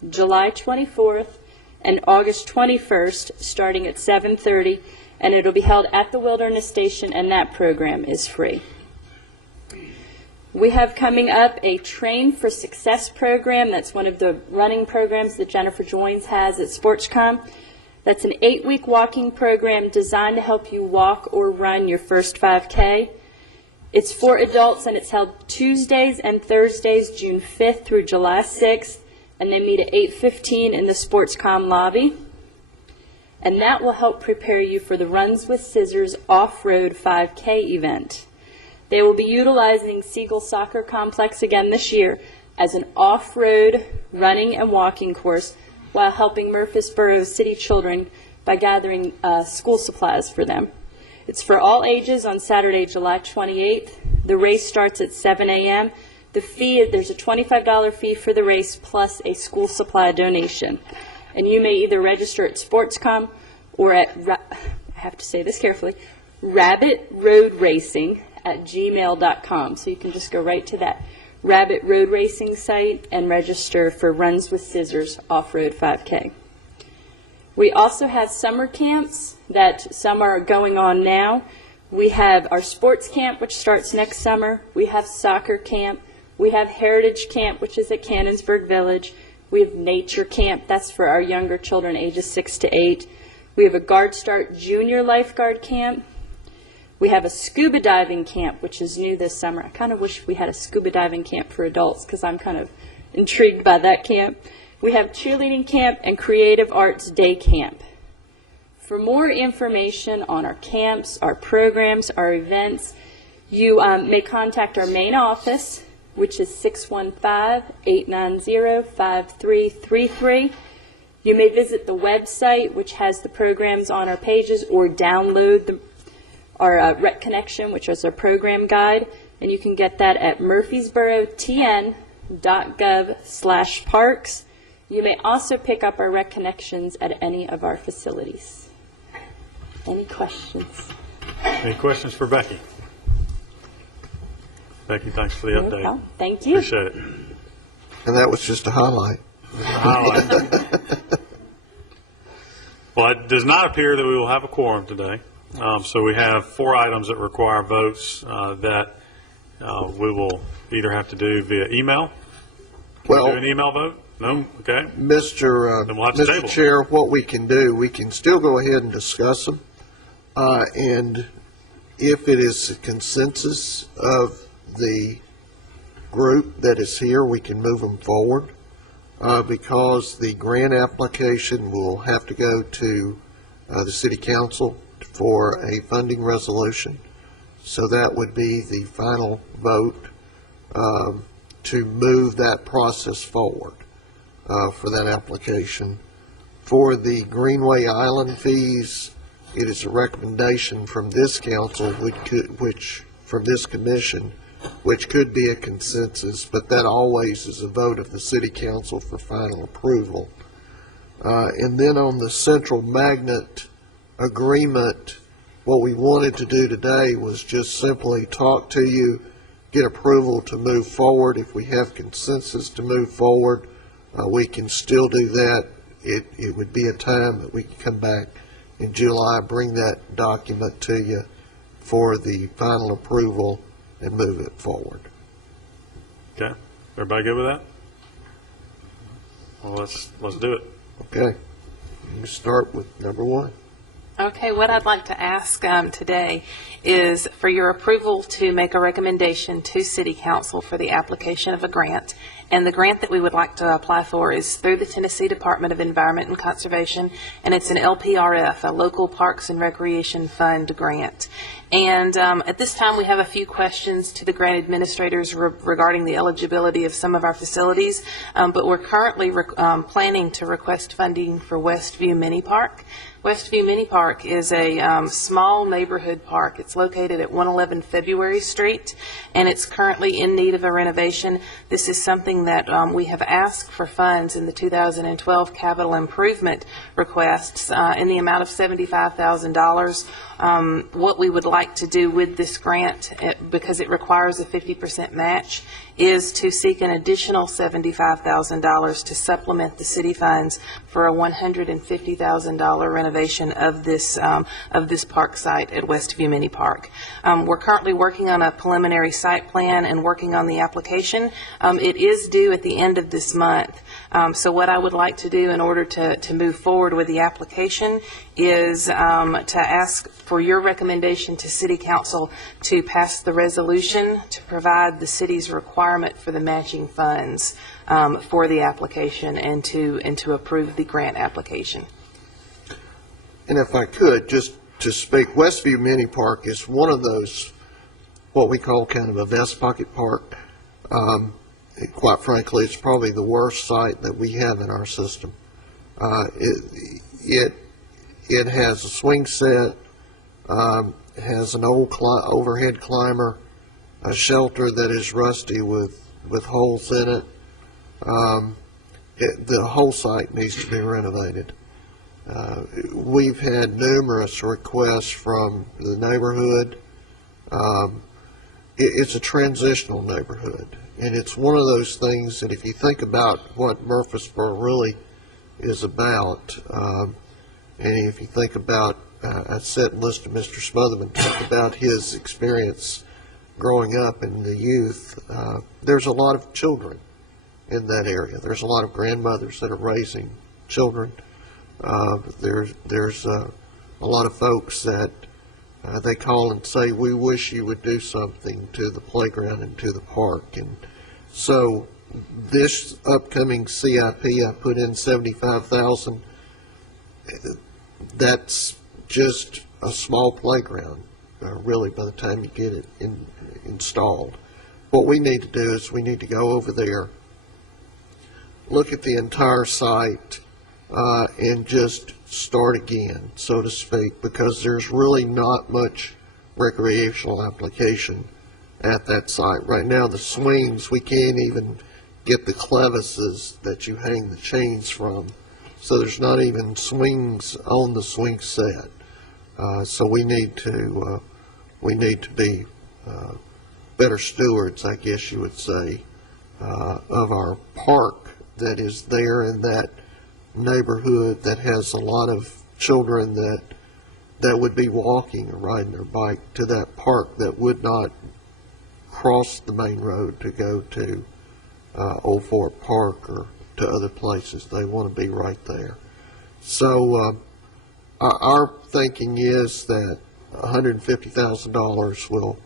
July 24th, and August 21st, starting at 7:30, and it'll be held at the Wilderness Station, and that program is free. We have coming up a Train for Success program. That's one of the running programs that Jennifer Joins has at SportsCom. That's an 8-week walking program designed to help you walk or run your first 5K. It's for adults, and it's held Tuesdays and Thursdays, June 5th through July 6th, and they meet at 8:15 in the SportsCom lobby. And that will help prepare you for the Runs with Scissors off-road 5K event. They will be utilizing Siegel Soccer Complex again this year as an off-road running and walking course while helping Murfreesboro city children by gathering school supplies for them. It's for all ages on Saturday, July 28th. The race starts at 7 a.m. The fee, there's a $25 fee for the race plus a school supply donation. And you may either register at SportsCom or at, I have to say this carefully, rabbitroadracing@gmail.com. So you can just go right to that Rabbit Road Racing site and register for Runs with Scissors Off-Road 5K. We also have summer camps that some are going on now. We have our sports camp, which starts next summer. We have soccer camp. We have heritage camp, which is at Cannonsburg Village. We have nature camp. That's for our younger children, ages 6 to 8. We have a Guard Start Junior Lifeguard Camp. We have a scuba diving camp, which is new this summer. I kind of wish we had a scuba diving camp for adults because I'm kind of intrigued by that camp. We have cheerleading camp and creative arts day camp. For more information on our camps, our programs, our events, you may contact our main office, which is 615-890-5333. You may visit the website, which has the programs on our pages, or download our Rec Connection, which is our program guide, and you can get that at murfreesborotn.gov/parks. You may also pick up our Rec Connections at any of our facilities. Any questions? Any questions for Becky? Becky, thanks for the update. Well, thank you. Appreciate it. And that was just a highlight. Well, it does not appear that we will have a quorum today. So we have 4 items that require votes that we will either have to do via email. Can we do an Well, email vote? No? Okay. Then we'll have to Mr. table. Chair, what we can do, we can still go ahead and discuss them. And if it is a consensus of the group that is here, we can move them forward. Because the grant application will have to go to the city council for a funding resolution. So that would be the final vote to move that process forward for that application. For the Greenway Island fees, it is a recommendation from this council, from this commission, which could be a consensus, but that always is a vote of the city council for final approval. And then on the Central Magnet agreement, what we wanted to do today was just simply talk to you, get approval to move forward. If we have consensus to move forward, we can still do that. It would be a time that we can come back in July, bring that document to you for the final approval and move it forward. Okay. Everybody good with that? Well, let's do it. Okay. You can start with number 1. Okay, what I'd like to ask today is for your approval to make a recommendation to City Council for the application of a grant. And the grant that we would like to apply for is through the Tennessee Department of Environment and Conservation, and it's an LPRF, a Local Parks and Recreation Fund grant. And at this time, we have a few questions to the grant administrators regarding the eligibility of some of our facilities, but we're currently planning to request funding for Westview Mini Park. Westview Mini Park is a small neighborhood park. It's located at 111 February Street, and it's currently in need of a renovation. This is something that we have asked for funds in the 2012 capital improvement requests in the amount of $75,000. What we would like to do with this grant, because it requires a 50% match, is to seek an additional $75,000 to supplement the city funds for a $150,000 renovation of this park site at Westview Mini Park. We're currently working on a preliminary site plan and working on the application. It is due at the end of this month. So what I would like to do in order to move forward with the application is to ask for your recommendation to City Council to pass the resolution to provide the city's requirement for the matching funds for the application and to approve the grant application. And if I could, just to speak, Westview Mini Park is one of those, what we call kind of a vest pocket park. Quite frankly, it's probably the worst site that we have in our system. It has a swing set, has an old overhead climber, a shelter that is rusty with holes in it. The whole site needs to be renovated. We've had numerous requests from the neighborhood. It's a transitional neighborhood, and it's one of those things that if you think about what Murfreesboro really is about, and if you think about, I sat and listened to Mr. Smotherman talk about his experience growing up in the youth, there's a lot of children in that area. There's a lot of grandmothers that are raising children. There's a lot of folks that they call and say, we wish you would do something to the playground and to the park. And so this upcoming CIP, I put in $75,000. That's just a small playground, really, by the time you get it installed. What we need to do is we need to go over there, look at the entire site, and just start again, so to speak, because there's really not much recreational application at that site. Right now, the swings, we can't even get the clevises that you hang the chains from, so there's not even swings on the swing set. So we need to be better stewards, I guess you would say, of our park that is there in that neighborhood that has a lot of children that would be walking or riding their bike to that park that would not cross the main road to go to Old Fort Park or to other places. They want to be right there. So our thinking is that $150,000 will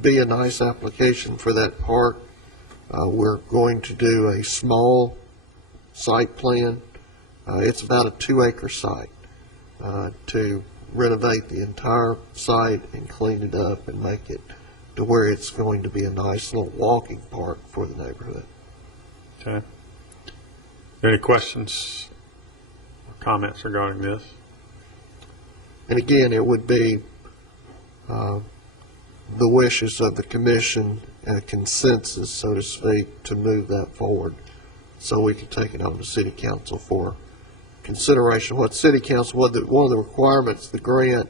be a nice application for that park. We're going to do a small site plan. It's about a 2-acre site to renovate the entire site and clean it up and make it to where it's going to be a nice little walking park for the neighborhood. Okay. Any questions or comments regarding this? And again, it would be the wishes of the commission, consensus, so to speak, to move that forward so we can take it on to City Council for consideration. What City Council, one of the requirements of the grant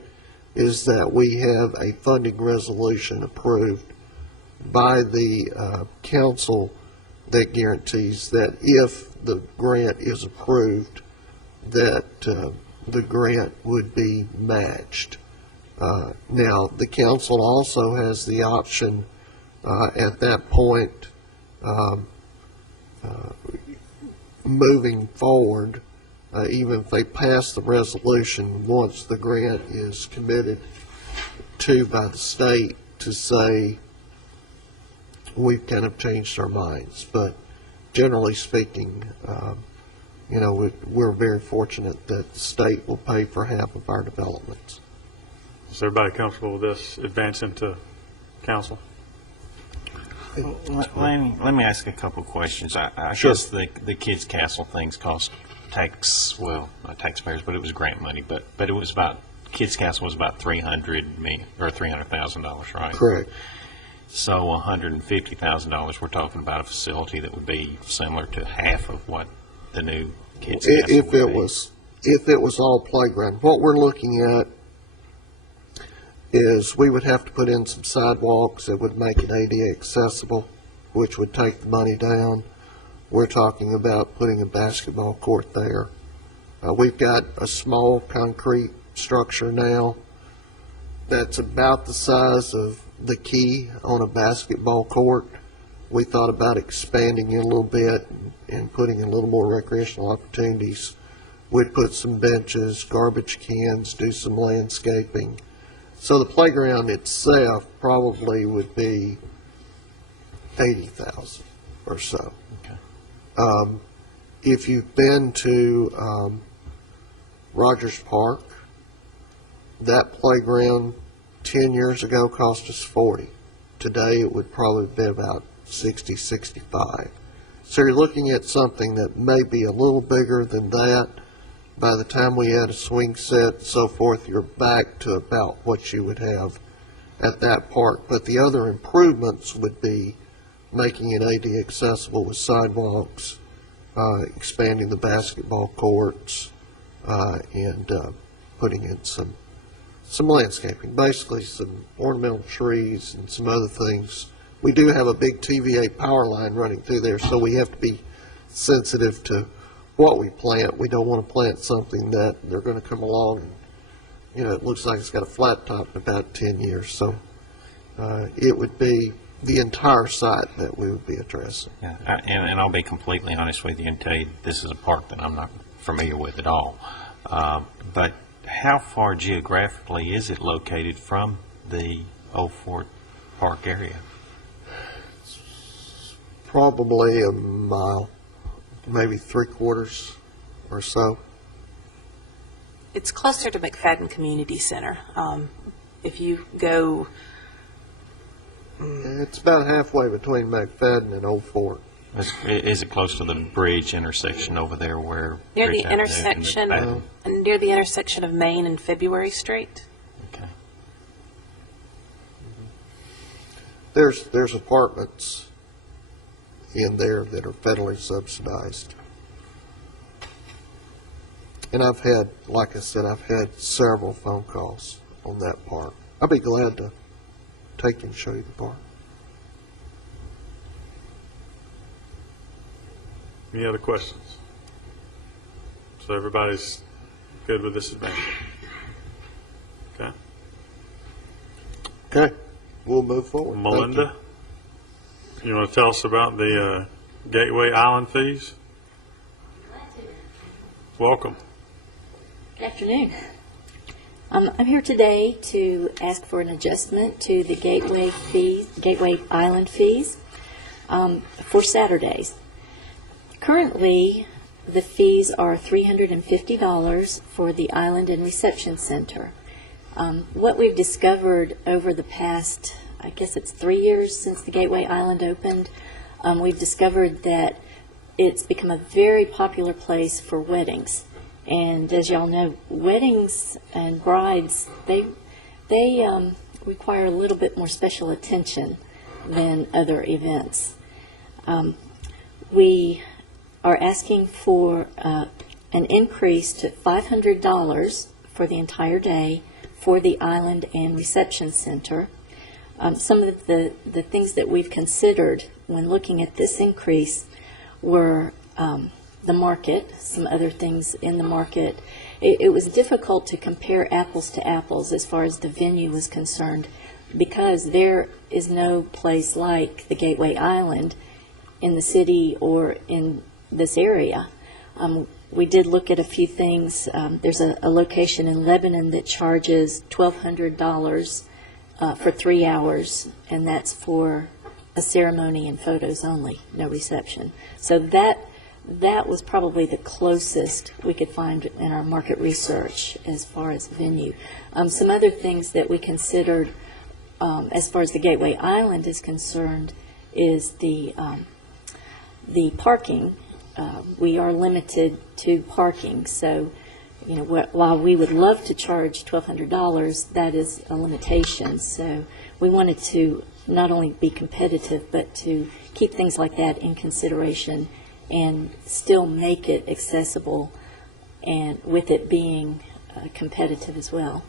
is that we have a funding resolution approved by the council that guarantees that if the grant is approved, that the grant would be matched. Now, the council also has the option at that point, moving forward, even if they pass the resolution, once the grant is committed to by the state, to say, we've kind of changed our minds. But generally speaking, we're very fortunate that the state will pay for half of our developments. Is everybody comfortable with this advancing to council? Let me ask a couple of questions. I Sure. guess the Kids Castle things cost not taxpayers, but it was grant money, but it was about, Kids Castle was about $300,000, right? Correct. So $150,000, we're talking about a facility that would be similar to half of what the new Kids Castle would If be. it was all playground, what we're looking at is we would have to put in some sidewalks that would make it ADA accessible, which would take the money down. We're talking about putting a basketball court there. We've got a small concrete structure now that's about the size of the key on a basketball court. We thought about expanding it a little bit and putting in a little more recreational opportunities. We'd put some benches, garbage cans, do some landscaping. So the playground itself probably would be $80,000 or so. Okay. If you've been to Rogers Park, that playground 10 years ago cost us $40. Today it would probably be about $60, $65. So you're looking at something that may be a little bigger than that. By the time we add a swing set and so forth, you're back to about what you would have at that park. But the other improvements would be making it ADA accessible with sidewalks, expanding the basketball courts, and putting in some landscaping, basically some ornamental trees and some other things. We do have a big TVA power line running through there, so we have to be sensitive to what we plant. We don't want to plant something that they're going to come along and, it looks like it's got a flat top in about 10 years. So it would be the entire site that we would be addressing. Yeah, and I'll be completely honest with you and tell you, this is a park that I'm not familiar with at all. But how far geographically is it located from the Old Fort Park area? Probably a mile, maybe 3/4 or so. It's closer to McFadden Community Center. If you go, It's about halfway between McFadden and Old Fort. Is it close to the bridge intersection over there where? near the Bridge Avenue and intersection, McFadden? near the intersection of Main and February Street. Okay. There's apartments in there that are federally subsidized. And like I said, I've had several phone calls on that park. I'd be glad to take you and show you the park. Any other questions? So everybody's good with this adventure? Okay. Okay, we'll move forward. Thank you. Melinda, you want to tell us about the Gateway Island fees? Welcome. Good afternoon. I'm here today to ask for an adjustment to the Gateway Island fees for Saturdays. Currently, the fees are $350 for the Island and Reception Center. What we've discovered over the past, I guess it's 3 years since the Gateway Island opened, we've discovered that it's become a very popular place for weddings. And as y'all know, weddings and brides, they require a little bit more special attention than other events. We are asking for an increase to $500 for the entire day for the Island and Reception Center. Some of the things that we've considered when looking at this increase were the market, some other things in the market. It was difficult to compare apples to apples as far as the venue was concerned, because there is no place like the Gateway Island in the city or in this area. We did look at a few things. There's a location in Lebanon that charges $1,200 for 3 hours, and that's for a ceremony and photos only, no reception. So that was probably the closest we could find in our market research as far as venue. Some other things that we considered as far as the Gateway Island is concerned is the parking. we are limited to parking. So, you know, while we would love to charge $1,200, that is a limitation. So we wanted to not only be competitive, but to keep things like that in consideration and still make it accessible, and with it being competitive as well.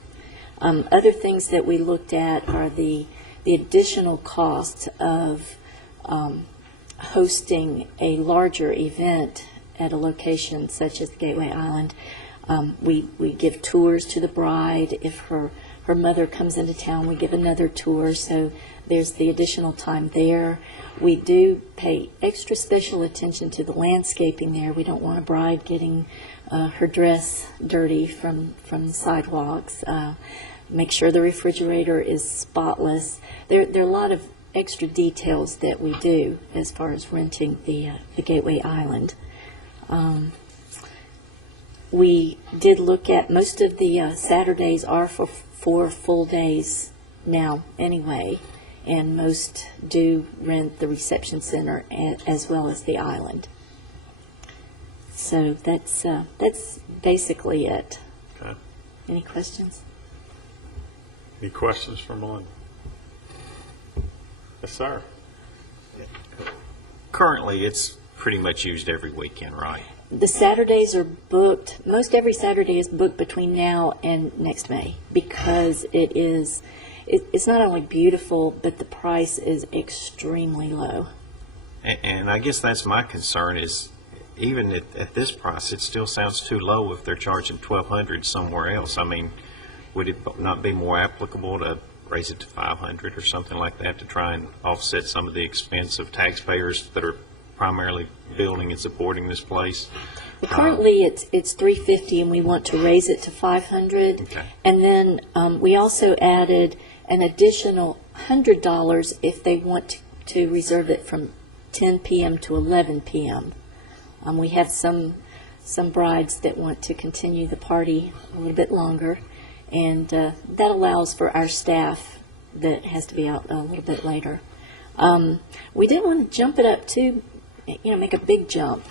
Other things that we looked at are the additional cost of hosting a larger event at a location such as Gateway Island. We give tours to the bride. If her mother comes into town, we give another tour, so there's the additional time there. We do pay extra special attention to the landscaping there. We don't want a bride getting her dress dirty from the sidewalks. Make sure the refrigerator is spotless. There are a lot of extra details that we do as far as renting the Gateway Island. We did look at, most of the Saturdays are for 4 full days now anyway, and most do rent the reception center as well as the island. So that's basically it. Okay. Any questions? Any questions for Melinda? Yes, sir. Currently, it's pretty much used every weekend, right? The Saturdays are booked, most every Saturday is booked between now and next May, because it's not only beautiful, but the price is extremely low. And I guess that's my concern is, even at this price, it still sounds too low if they're charging $1,200 somewhere else. I mean, would it not be more applicable to raise it to $500 or something like that to try and offset some of the expense of taxpayers that are primarily building and supporting this place? Well, currently, it's $350, and we want to raise it to $500. Okay. And then we also added an additional $100 if they want to reserve it from 10 p.m. to 11 p.m. We have some brides that want to continue the party a little bit longer, and that allows for our staff that has to be out a little bit later. We didn't want to jump it up too, make a big jump,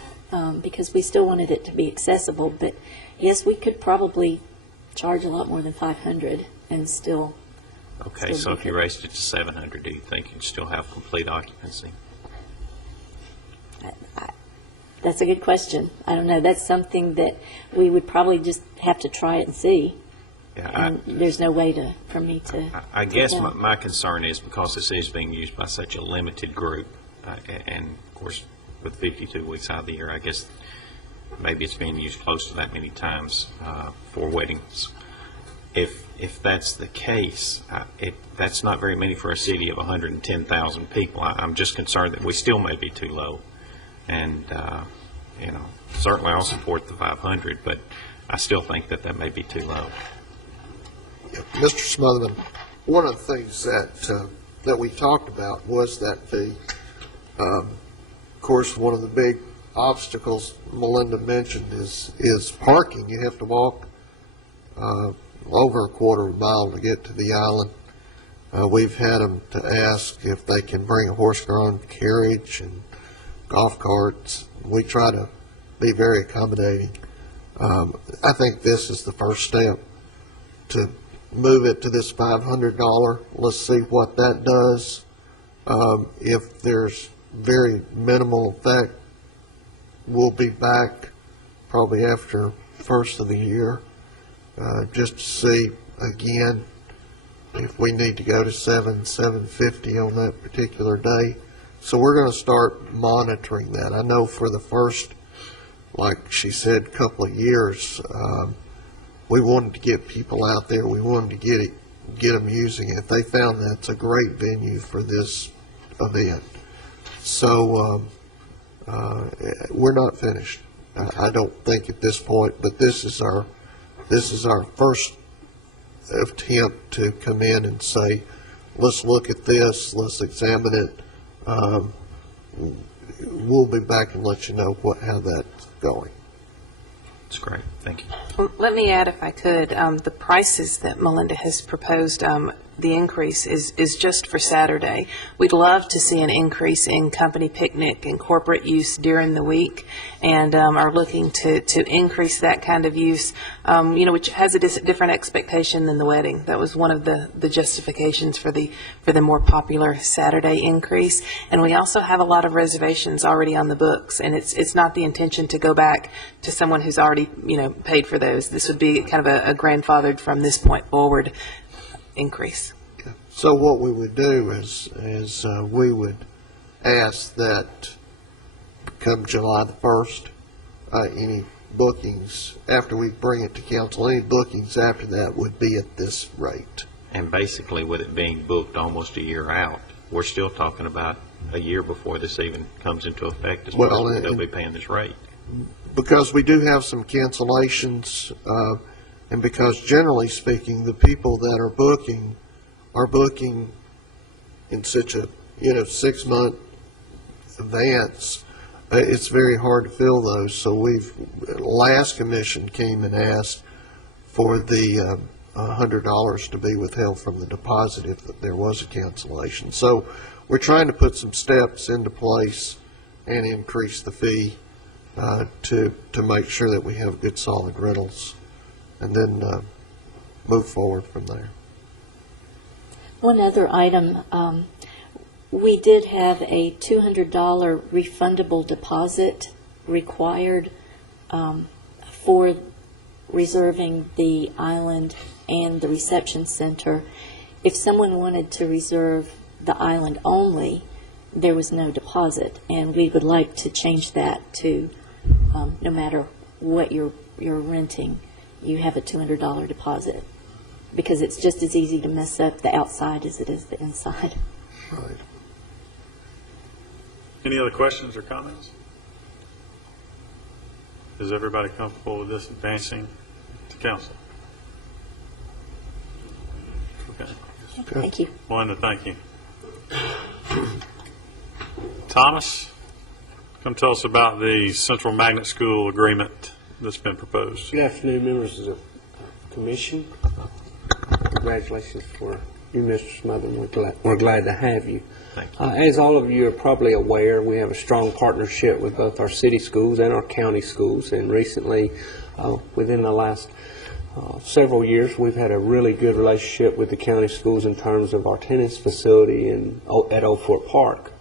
because we still wanted it to be accessible. But yes, we could probably charge a lot more than $500 and still. Okay, so if you raised it to $700, do you think you'd still have complete occupancy? That's a good question. I don't know. That's something that we would probably just have to try it and see. Yeah, And there's no way for me to. I guess Yeah. my concern is because this is being used by such a limited group, and of course, with 52 weeks out of the year, I guess maybe it's being used close to that many times for weddings. If that's the case, that's not very many for a city of 110,000 people. I'm just concerned that we still may be too low. And, certainly I'll support the 500, but I still think that may be too low. Mr. Smotherman, one of the things that we talked about was that of course, one of the big obstacles Melinda mentioned is parking. You have to walk over a quarter of a mile to get to the island. We've had them to ask if they can bring a horse-drawn carriage and golf carts. We try to be very accommodating. I think this is the first step to move it to this $500. Let's see what that does. If there's very minimal effect, we'll be back probably after first of the year, just to see again if we need to go to $750 on that particular day. So we're going to start monitoring that. I know for the first, like she said, couple of years, we wanted to get people out there. We wanted to get them using it. They found that's a great venue for this event. So we're not finished. I don't think at this point, but this is our first attempt to come in and say, let's look at this, let's examine it. We'll be back and let you know how that's going. That's great. Thank you. Let me add, if I could, the prices that Melinda has proposed the increase is just for Saturday. We'd love to see an increase in company picnic and corporate use during the week, and are looking to increase that kind of use, which has a different expectation than the wedding. That was one of the justifications for the more popular Saturday increase. And we also have a lot of reservations already on the books, and it's not the intention to go back to someone who's already paid for those. This would be kind of a grandfathered from this point forward increase. So what we would do is we would ask that come July the 1st, any bookings, after we bring it to council, any bookings after that would be at this rate. And basically, with it being booked almost a year out, we're still talking about a year before this even comes into effect as far as they'll be paying this rate. Because we do have some cancellations, and because generally speaking, the people that are booking in such a 6-month advance. It's very hard to fill those. So last commission came and asked for the $100 to be withheld from the deposit if there was a cancellation. So we're trying to put some steps into place and increase the fee to make sure that we have good solid rentals, and then move forward from there. One other item, we did have a $200 refundable deposit required for reserving the island and the reception center. If someone wanted to reserve the island only, there was no deposit, and we would like to change that to no matter what you're renting, you have a $200 deposit, because it's just as easy to mess up the outside as it is the inside. Right. Any other questions or comments? Is everybody comfortable with this advancing to council? Okay. Thank you. Melinda, thank you. Thomas, come tell us about the Central Magnet School agreement that's been proposed. Good afternoon, members of the commission. Congratulations for you, Mr. Smotherman. We're glad to have you. Thank you. As all of you are probably aware, we have a strong partnership with both our city schools and our county schools, and recently, within the last several years, we've had a really good relationship with the county schools in terms of our tennis facility at Old Fort Park.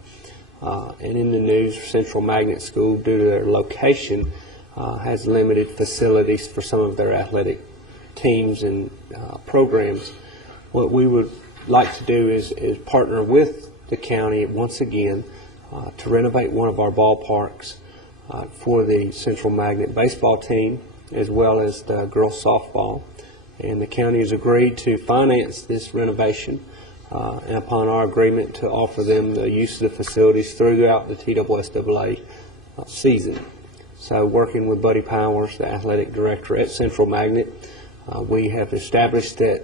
And in the news, Central Magnet School, due to their location, has limited facilities for some of their athletic teams and programs. What we would like to do is partner with the county once again to renovate one of our ballparks for the Central Magnet baseball team, as well as the girls softball. And the county has agreed to finance this renovation, and upon our agreement to offer them the use of the facilities throughout the TWSAA season. So working with Buddy Powers, the athletic director at Central Magnet, we have established that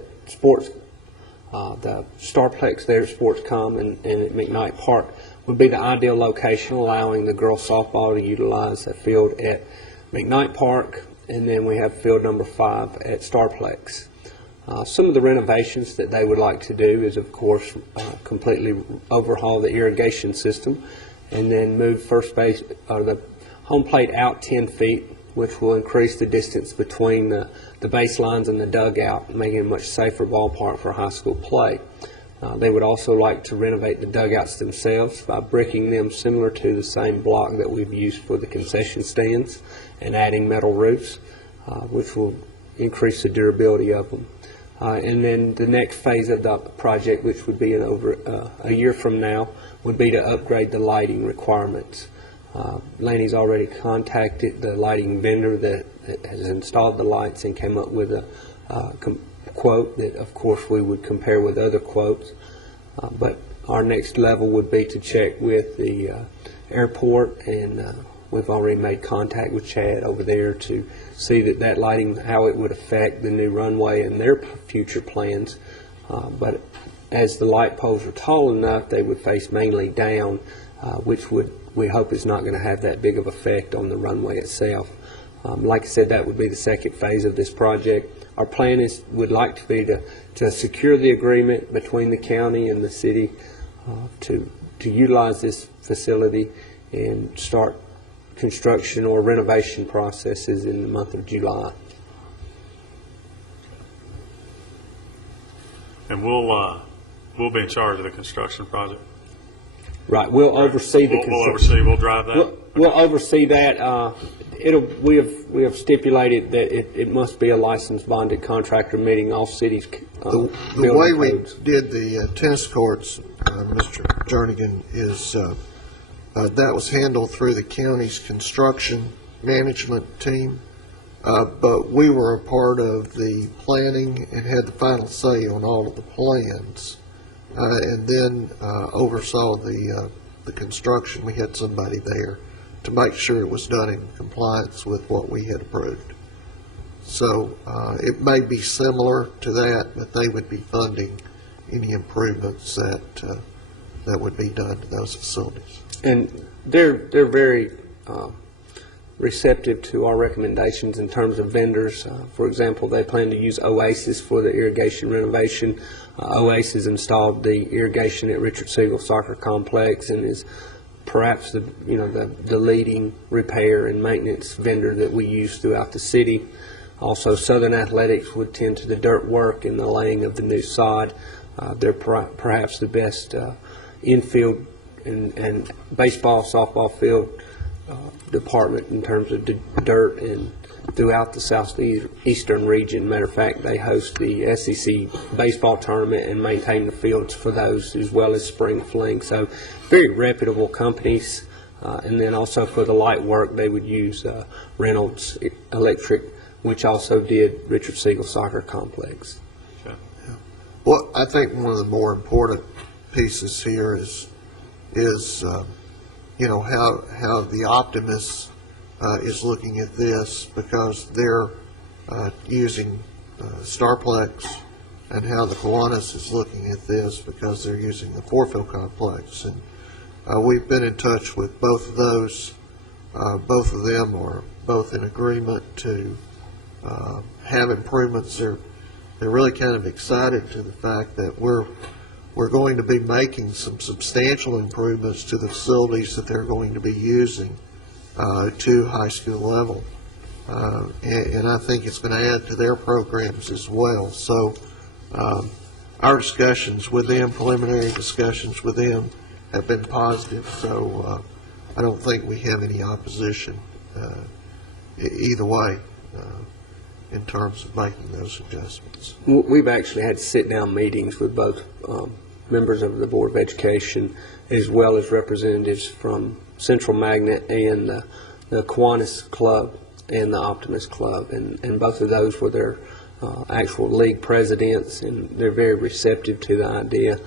the Starplex there at Sportscom and at McKnight Park would be the ideal location, allowing the girls softball to utilize a field at McKnight Park, and then we have field number 5 at Starplex. Some of the renovations that they would like to do is, of course, completely overhaul the irrigation system, and then move first base or the home plate out 10 feet, which will increase the distance between the baselines and the dugout, making it a much safer ballpark for high school play. They would also like to renovate the dugouts themselves by bricking them similar to the same block that we've used for the concession stands, and adding metal roofs, which will increase the durability of them. And then the next phase of the project, which would be in over a year from now, would be to upgrade the lighting requirements. Laney's already contacted the lighting vendor that has installed the lights and came up with a quote that, of course, we would compare with other quotes. But our next level would be to check with the airport, and we've already made contact with Chad over there to see that lighting, how it would affect the new runway and their future plans. But as the light poles are tall enough, they would face mainly down, which we hope is not going to have that big of effect on the runway itself. Like I said, that would be the second phase of this project. Our plan would like to be to secure the agreement between the county and the city to utilize this facility and start construction or renovation processes in the month of July. And we'll be in charge of the construction project. Right, we'll oversee the We'll construction. oversee, we'll drive that. We'll oversee that. We have stipulated that it must be a licensed bonded contractor meeting all cities' The building way we codes. did the tennis courts, Mr. Jernigan, is that was handled through the county's construction management team, but we were a part of the planning and had the final say on all of the plans, and then oversaw the construction. We had somebody there to make sure it was done in compliance with what we had approved. So it may be similar to that, but they would be funding any improvements that would be done to those facilities. And they're very receptive to our recommendations in terms of vendors. For example, they plan to use Oasis for the irrigation renovation. Oasis installed the irrigation at Richard Siegel Soccer Complex and is perhaps the leading repair and maintenance vendor that we use throughout the city. Also, Southern Athletics would tend to the dirt work and the laying of the new sod. They're perhaps the best infield and baseball, softball field department in terms of dirt and throughout the southeastern region. Matter of fact, they host the SEC baseball tournament and maintain the fields for those, as well as spring fling. So very reputable companies. And then also for the light work, they would use Reynolds Electric, which also did Richard Siegel Soccer Complex. Well, I think one of the more important pieces here is how the Optimist is looking at this, because they're using Starplex, and how the Kiwanis is looking at this because they're using the Fourfield Complex. And we've been in touch with both of those. Both of them are both in agreement to have improvements. They're really kind of excited to the fact that we're going to be making some substantial improvements to the facilities that they're going to be using to high school level. And I think it's going to add to their programs as well. So our discussions with them, preliminary discussions with them, have been positive. So I don't think we have any opposition either way in terms of making those adjustments. We've actually had sit-down meetings with both members of the Board of Education, as well as representatives from Central Magnet and the Kiwanis Club and the Optimist Club, and both of those were their actual league presidents, and they're very receptive to the idea.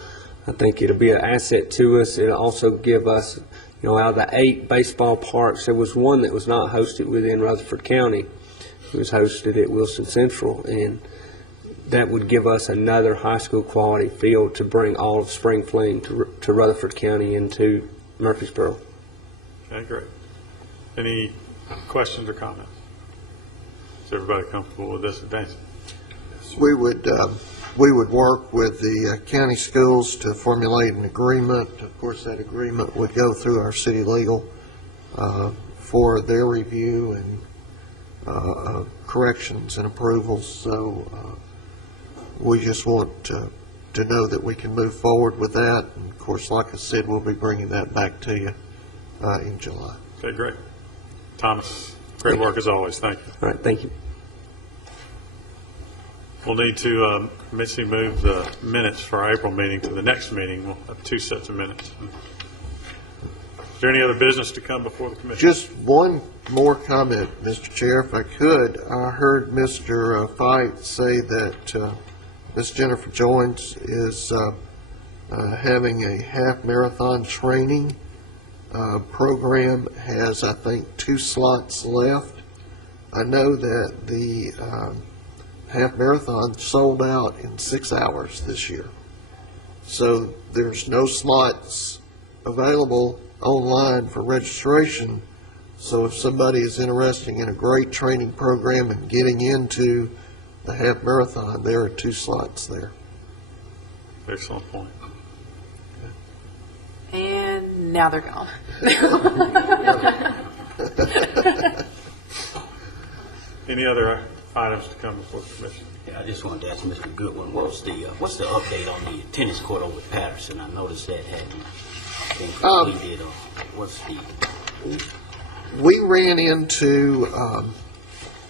I think it'll be an asset to us. It'll also give us, out of the 8 baseball parks, there was one that was not hosted within Rutherford County. It was hosted at Wilson Central, and that would give us another high school quality field to bring all of spring fling to Rutherford County and to Murfreesboro. Okay, great. Any questions or comments? Is everybody comfortable with this advancement? We would work with the county schools to formulate an agreement. Of course, that agreement would go through our city legal for their review and corrections and approvals. So we just want to know that we can move forward with that. And of course, like I said, we'll be bringing that back to you in July. Okay, great. Thomas, great work as always. Thank you. All right, thank you. We'll need to, Mitzi, move the minutes for our April meeting to the next meeting. We'll have 2 sets of minutes. Is there any other business to come before the commission? Just one more comment, Mr. Chair, if I could. I heard Mr. Fite say that Ms. Jennifer Jones is having a half-marathon training program, has, I think, 2 slots left. I know that the half-marathon sold out in 6 hours this year. So there's no slots available online for registration So if somebody is interested in a great training program and getting into the half marathon, there are 2 slots there. Excellent point. And now they're gone. Any other items to come before the commission? Yeah, I just wanted to ask Mr. Goodwin, what's the update on the tennis court over at Patterson? I noticed that hadn't been completed, or what's the... We ran into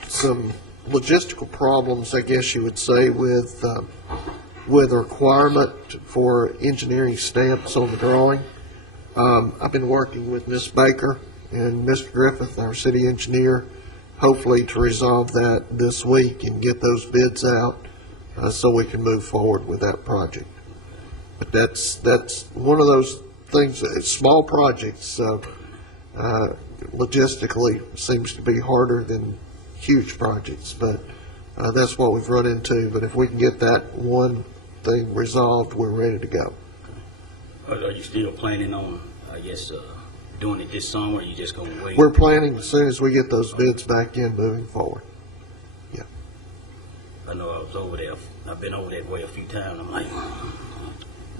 some logistical problems, I guess you would say, with a requirement for engineering stamps on the drawing. I've been working with Ms. Baker and Mr. Griffith, our city engineer, hopefully to resolve that this week and get those bids out so we can move forward with that project. But that's one of those things, small projects, logistically seems to be harder than huge projects, but that's what we've run into. But if we can get that one thing resolved, we're ready to go. Are you still planning on, I guess, doing it this summer, or are you just going to wait? We're planning as soon as we get those bids back in, moving forward. Yeah. I know I was over there. I've been over that way a few times. I'm like,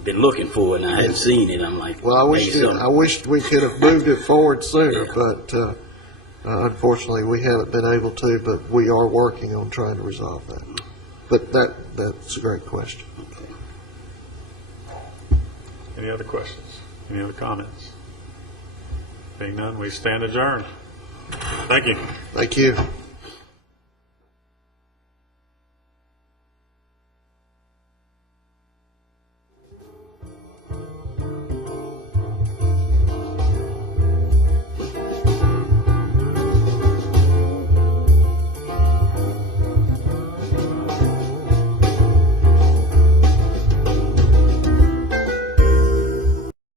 been looking for it, and I hadn't seen it. I'm like, Well, I wished we could have moved it forward sooner, Yeah. but unfortunately, we haven't been able to, but we are working on trying to resolve that. But that's a great question. Any other questions? Any other comments? Being none, we stand adjourned. Thank you. Thank you.